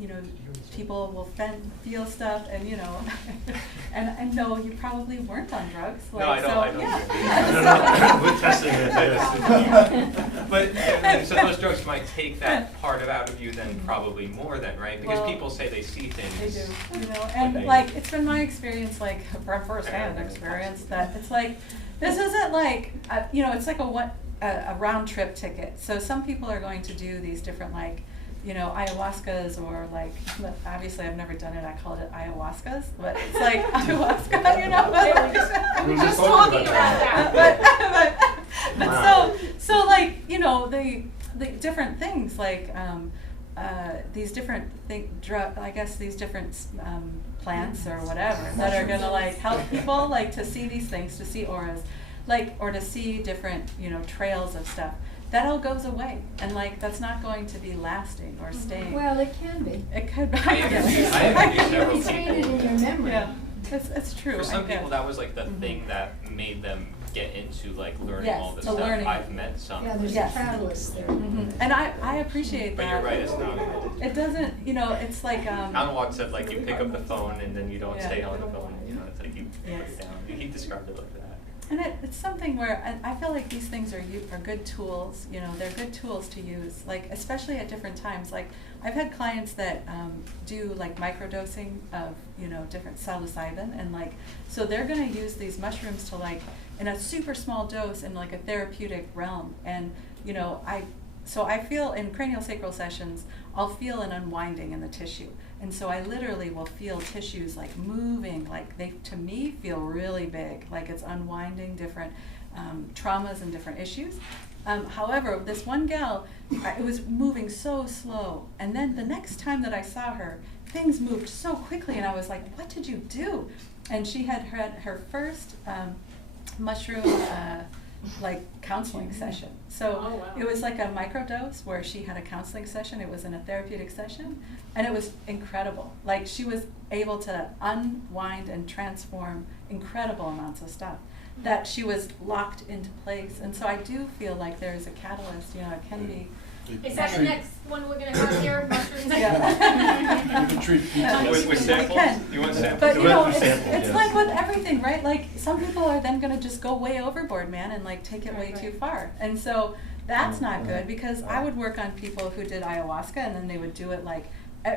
you know, people will feel stuff and, you know, and no, you probably weren't on drugs. Like, No, I don't. so, I don't. yeah. We're testing it. But and so those drugs might take that part of out of you then probably more then, right? Because Well, people say they see things. They do, you know, and like, it's been my experience, like, from firsthand experience, that it's like, this isn't like, you know, it's like a round trip ticket. So some people are going to do these different, like, you know, ayahuascas, or like, obviously I've never done it, I called it ayahuascas, but it's like ayahuasca, you know? We were just talking about that. But Wow. so like, you know, the different things, like, these different I guess these different plants or whatever that are gonna like help people like to see these things, to see auras, like, or to see different, you know, trails of stuff. That all goes away, and like, that's not going to be lasting or staying. Well, it can be. It could be. I have used several Retain it in people. your memory. Yeah, it's true. For some I guess. people, that was like the Mhm. thing that made them get into like learning Yes, all this the stuff. learning. I've met some. Yeah, there's a Yes. catalyst there. And I appreciate But that. you're right, it's not. It doesn't, you know, it's like, Anwar said like you pick up the phone and then you don't Yeah. stay on the phone. You know, it's like you put Yes. it down. He described it like that. and it's something where I feel like these things are good tools, you know, they're good tools to use, like, especially at different times. Like, I've had clients that do like microdosing of, you know, different psilocybin, and like, so they're gonna use these mushrooms to like, in a super small dose in like a therapeutic realm. And, you know, so I feel in craniosacral sessions, I'll feel an unwinding in the tissue. And so I literally will feel tissues like moving, like they, to me, feel really big, like it's unwinding different traumas and different issues. However, this one gal, it was moving so slow. And then the next time that I saw her, things moved so quickly, and I was like, what did you do? And she had her first mushroom like counseling session. So Oh, wow. it was like a microdose where she had a counseling session. It was in a therapeutic session, and it was incredible. Like, she was able to unwind and transform incredible amounts of stuff that she was locked into place. And so I do feel like there is a catalyst, you know, it can be. Is that the next one we're gonna have here, mushrooms? Yeah. You can treat PTSD. With It samples? can. You want samples? But you know, it's, Sample, it's yes. like with everything, right? Like, some people are then gonna just go way overboard, man, and like take it way Right. too far. And so that's not good, because I would work on people who did ayahuasca, and then they would do it like,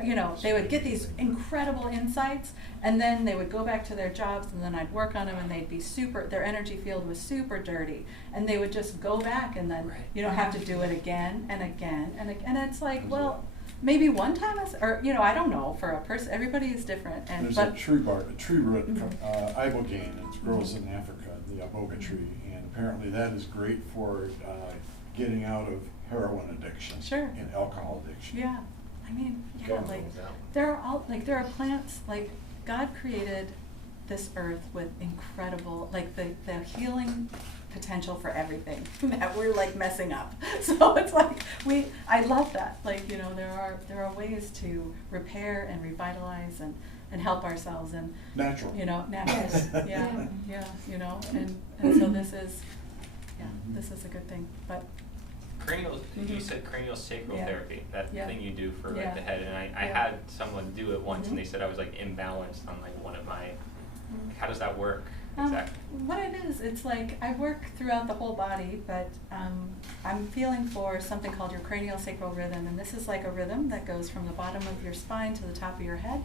you know, they would get these incredible insights, and then they would go back to their jobs, and then I'd work on them, and they'd be their energy field was super dirty, and they would just go back, and then, Right. you know, have to do it again and again and again. And it's like, well, maybe one time, or, you know, I don't know, for a person, everybody is different, and, There's but. a tree root, Mhm. ibogaine, it grows in Africa, the iboga tree, and apparently that is great for getting out of heroin addiction. Sure. And alcohol addiction. Yeah, I mean, yeah, Go like, with that one. there are plants, like, God created this earth with incredible, like, the healing potential for everything that we're like messing up. So it's like, I love that. Like, you know, there are ways to repair and revitalize and help ourselves, and, Natural. you know, natural. Yeah, you know, and so this is a good thing, but. You said craniosacral Yeah. therapy, that Yeah. thing you do for Yeah. like the head, and I Yeah. had someone do it once, Mhm. and they said I was like imbalanced on like one of my. How does that work Um, exactly? What it is, it's like I work throughout the whole body, but I'm feeling for something called your cranial-sacral rhythm, and this is like a rhythm that goes from the bottom of your spine to the top of your head.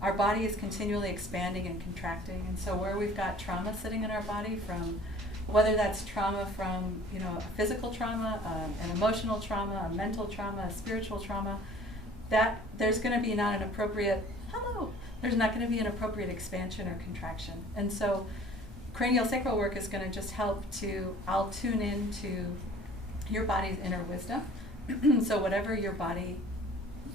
Our body is continually expanding and contracting, and so where we've got trauma sitting in our body, from whether that's trauma from, you know, a physical trauma, an emotional trauma, a mental trauma, a spiritual trauma, that there's going to be not an appropriate, there's not going to be an appropriate expansion or contraction. And so cranial-sacral work is going to just help I'll tune into your body's inner wisdom. So whatever your body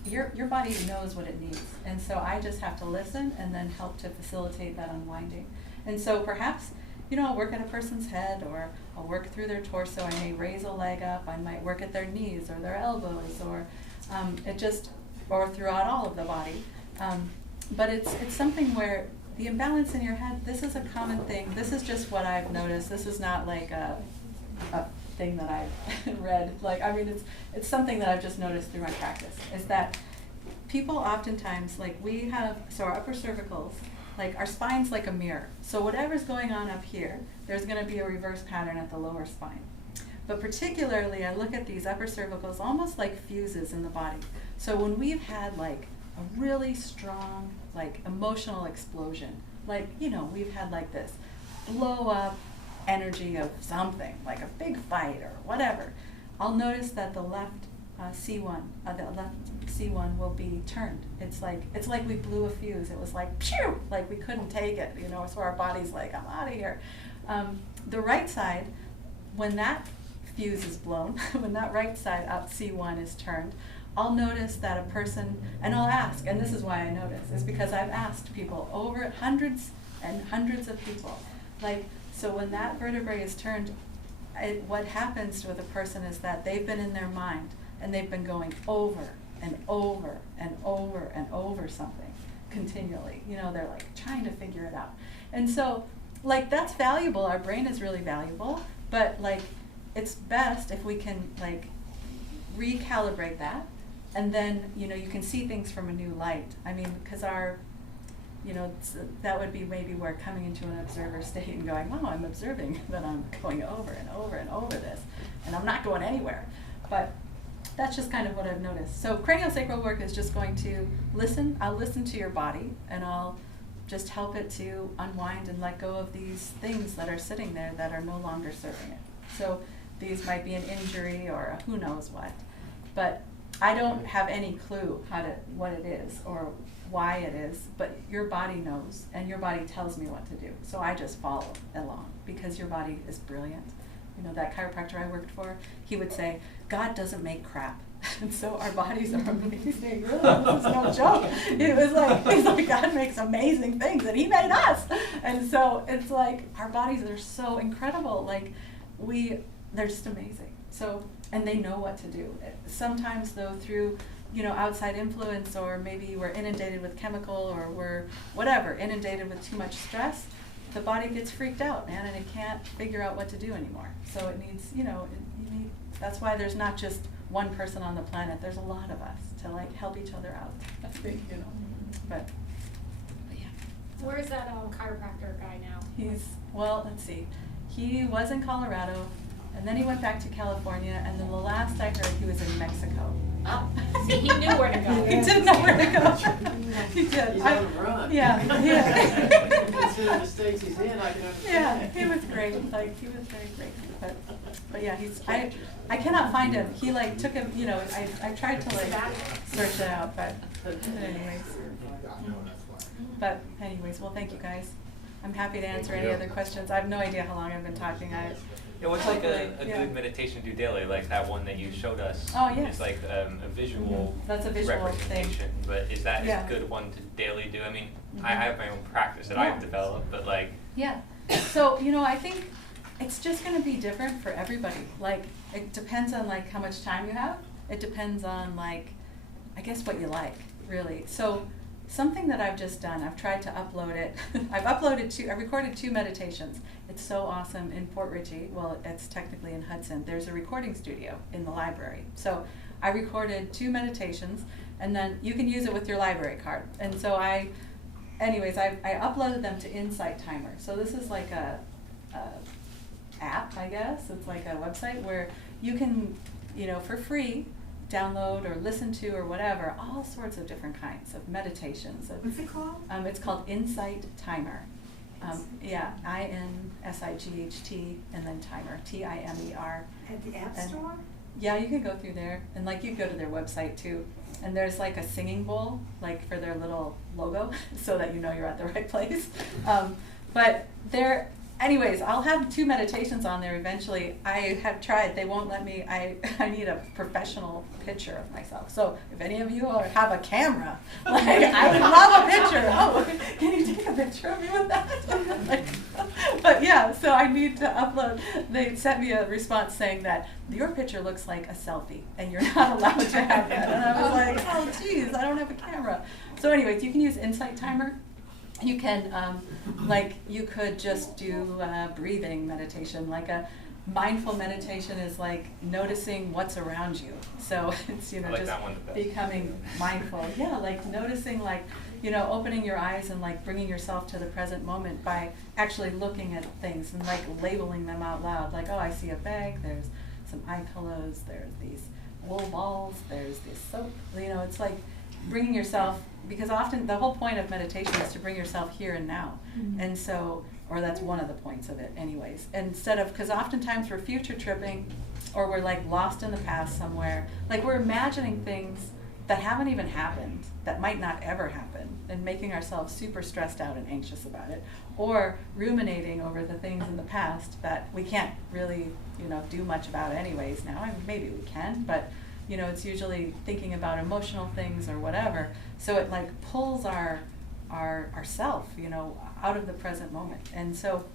knows what it needs. And so I just have to listen and then help to facilitate that unwinding. And so perhaps, you know, I'll work at a person's head, or I'll work through their torso. I may raise a leg up. I might work at their knees or their elbows, or or throughout all of the body. But it's something where the imbalance in your head, this is a common thing. This is just what I've noticed. This is not like a thing that I've read. Like, I mean, it's something that I've just noticed through my practice, is that people oftentimes, like we have, so our upper cervicals, like our spine's like a mirror. So whatever's going on up here, there's gonna be a reverse pattern at the lower spine. But particularly, I look at these upper cervicals almost like fuses in the body. So when we've had like a really strong, like emotional explosion, like, you know, we've had like this blow up energy of something, like a big fight or whatever, I'll notice that the left C1 will be turned. It's like we blew a fuse. It was like, phew, like we couldn't take it, you know, so our body's like, I'm out of here. The right side, when that fuse is blown, when that right side up C1 is turned, I'll notice that a person, and I'll ask, and this is why I notice, is because I've asked people, over hundreds and hundreds of people, like, so when that vertebrae is turned, what happens with a person is that they've been in their mind and they've been going over and over and over and over something continually. You know, they're like trying to figure it out. And so, like, that's valuable. Our brain is really valuable, but like, it's best if we can like recalibrate that, and then, you know, you can see things from a new light. I mean, because our, you know, that would be maybe where coming into an observer state and going, wow, I'm observing that I'm going over and over and over this, and I'm not going anywhere. But that's just kind of what I've noticed. So craniosacral work is just going to listen. I'll listen to your body, and I'll just help it to unwind and let go of these things that are sitting there that are no longer serving it. So these might be an injury or a who knows what, but I don't have any clue what it is or why it is, but your body knows, and your body tells me what to do. So I just follow along, because your body is brilliant. You know, that chiropractor I worked for, he would say, God doesn't make crap. And so our bodies are amazing. Really, this is no joke. It was like, it's like God makes amazing things, and he made us. And so it's like, our bodies are so incredible. Like, they're just amazing. So, and they know what to do. Sometimes though, through, you know, outside influence, or maybe we're inundated with chemical, or we're whatever, inundated with too much stress, the body gets freaked out, man, and it can't figure out what to do anymore. So it needs, you know, that's why there's not just one person on the planet. There's a lot of us to like help each other out, I think, you know. But yeah. Where's that chiropractor guy now? Well, let's see. He was in Colorado, and then he went back to California, and then the last I heard, he was in Mexico. Oh, see, he knew where to go. He did know where to go. He did. He's on the run. Yeah. Consider the states he's in, I can understand. Yeah, he was great. Like, he was very great. But yeah, I cannot find him. He like took him, you know, I tried to like search it out, but anyways, well, thank you guys. I'm happy to answer any other questions. I have no idea how long I've been talking. Yeah, what's like a good meditation to do daily, like that one that you showed us? Oh, yes. It's like a visual That's a visual representation, thing. but is that Yeah. a good one to daily do? I mean, I have my own practice that I've developed, but like... Yeah, so, you know, I think it's just gonna be different for everybody. Like, it depends on like how much time you have. It depends on like, I guess what you like, really. So, something that I've just done, I've tried to upload it. I recorded 2 meditations. It's so awesome in Port Richey. Well, it's technically in Hudson. There's a recording studio in the library. So I recorded 2 meditations, and then you can use it with your library card. And so I uploaded them to Insight Timer. So this is like a app, I guess. It's like a website where you can, you know, for free, download or listen to or whatever, all sorts of different kinds of meditations. What's it called? It's called Insight Timer. Yeah, INSIGHT and then Timer, TIMER. At the App Store? Yeah, you can go through there, and like you go to their website too. And there's like a singing bowl, like for their little logo, so that you know you're at the right place. But anyways, I'll have 2 meditations on there eventually. I have tried, they won't let me, I need a professional picture of myself. So if any of you have a camera, like, I would love a picture. Oh, can you take a picture of me with that? But yeah, so I need to upload. They sent me a response saying that your picture looks like a selfie and you're not allowed to have that. And I was like, oh geez, I don't have a camera. So anyways, you can use Insight Timer. You can, like, you could just do breathing meditation. Like a mindful meditation is like noticing what's around you. So it's, you know, I like just that one the best. becoming mindful. Yeah, like noticing, like, you know, opening your eyes and like bringing yourself to the present moment by actually looking at things and like labeling them out loud. Like, oh, I see a bag, there's some eye pillows, there's these wool balls, there's this soap. You know, it's like bringing yourself, because often the whole point of meditation is to bring yourself here and now. And so, or that's one of the points of it anyways. Instead of, because oftentimes we're future tripping or we're like lost in the past somewhere. Like we're imagining things that haven't even happened, that might not ever happen, and making ourselves super stressed out and anxious about it. Or ruminating over the things in the past that we can't really, you know, do much about anyways now. I mean, maybe we can, but you know, it's usually thinking about emotional things or whatever. So it like pulls our self, you know, out of the present moment. And so,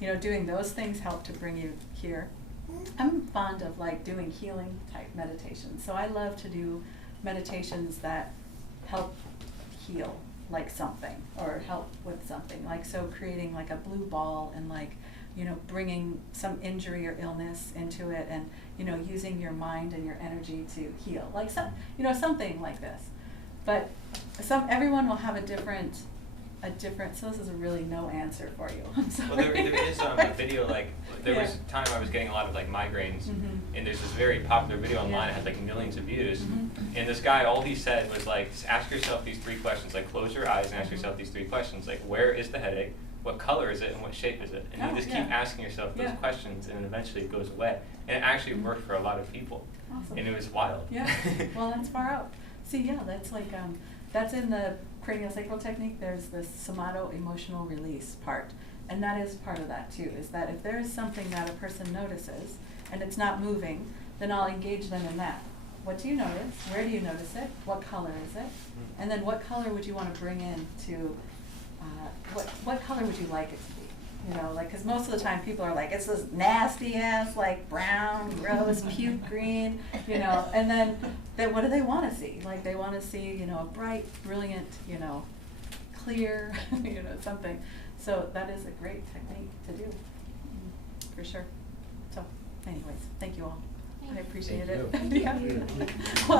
you know, doing those things help to bring you here. I'm fond of like doing healing type meditations. So I love to do meditations that help heal like something or help with something. Like so creating like a blue ball and like, you know, bringing some injury or illness into it and, you know, using your mind and your energy to heal. Like some, you know, something like this. But everyone will have a different, so this is a really no answer for you. I'm sorry. Well, there is a video, like, there was a time I was getting a lot of, like, migraines, and there's this very popular video online, it had, like, millions of views, and this guy, all he said was, like, just ask yourself these 3 questions, like, close your eyes and ask yourself these 3 questions, like, where is the headache, what color is it, and what shape is it? And you just keep asking yourself those questions, and eventually it goes away. And it actually worked for a lot of people. Awesome. And it was wild. Yeah, well, that's far out. See, yeah, that's like, that's in the CranialSacral technique, there's this somato emotional release part. And that is part of that too, is that if there is something that a person notices and it's not moving, then I'll engage them in that. What do you notice? Where do you notice it? What color is it? And then what color would you want to bring in to, what color would you like it to be? You know, like, because most of the time people are like, it's this nasty ass, like brown, gross, puke green, you know, and then what do they want to see? Like, they want to see, you know, a bright, brilliant, you know, clear, you know, something. So that is a great technique to do, for sure. So, anyways, thank you all. I appreciate Thank it. you. Yeah. Well,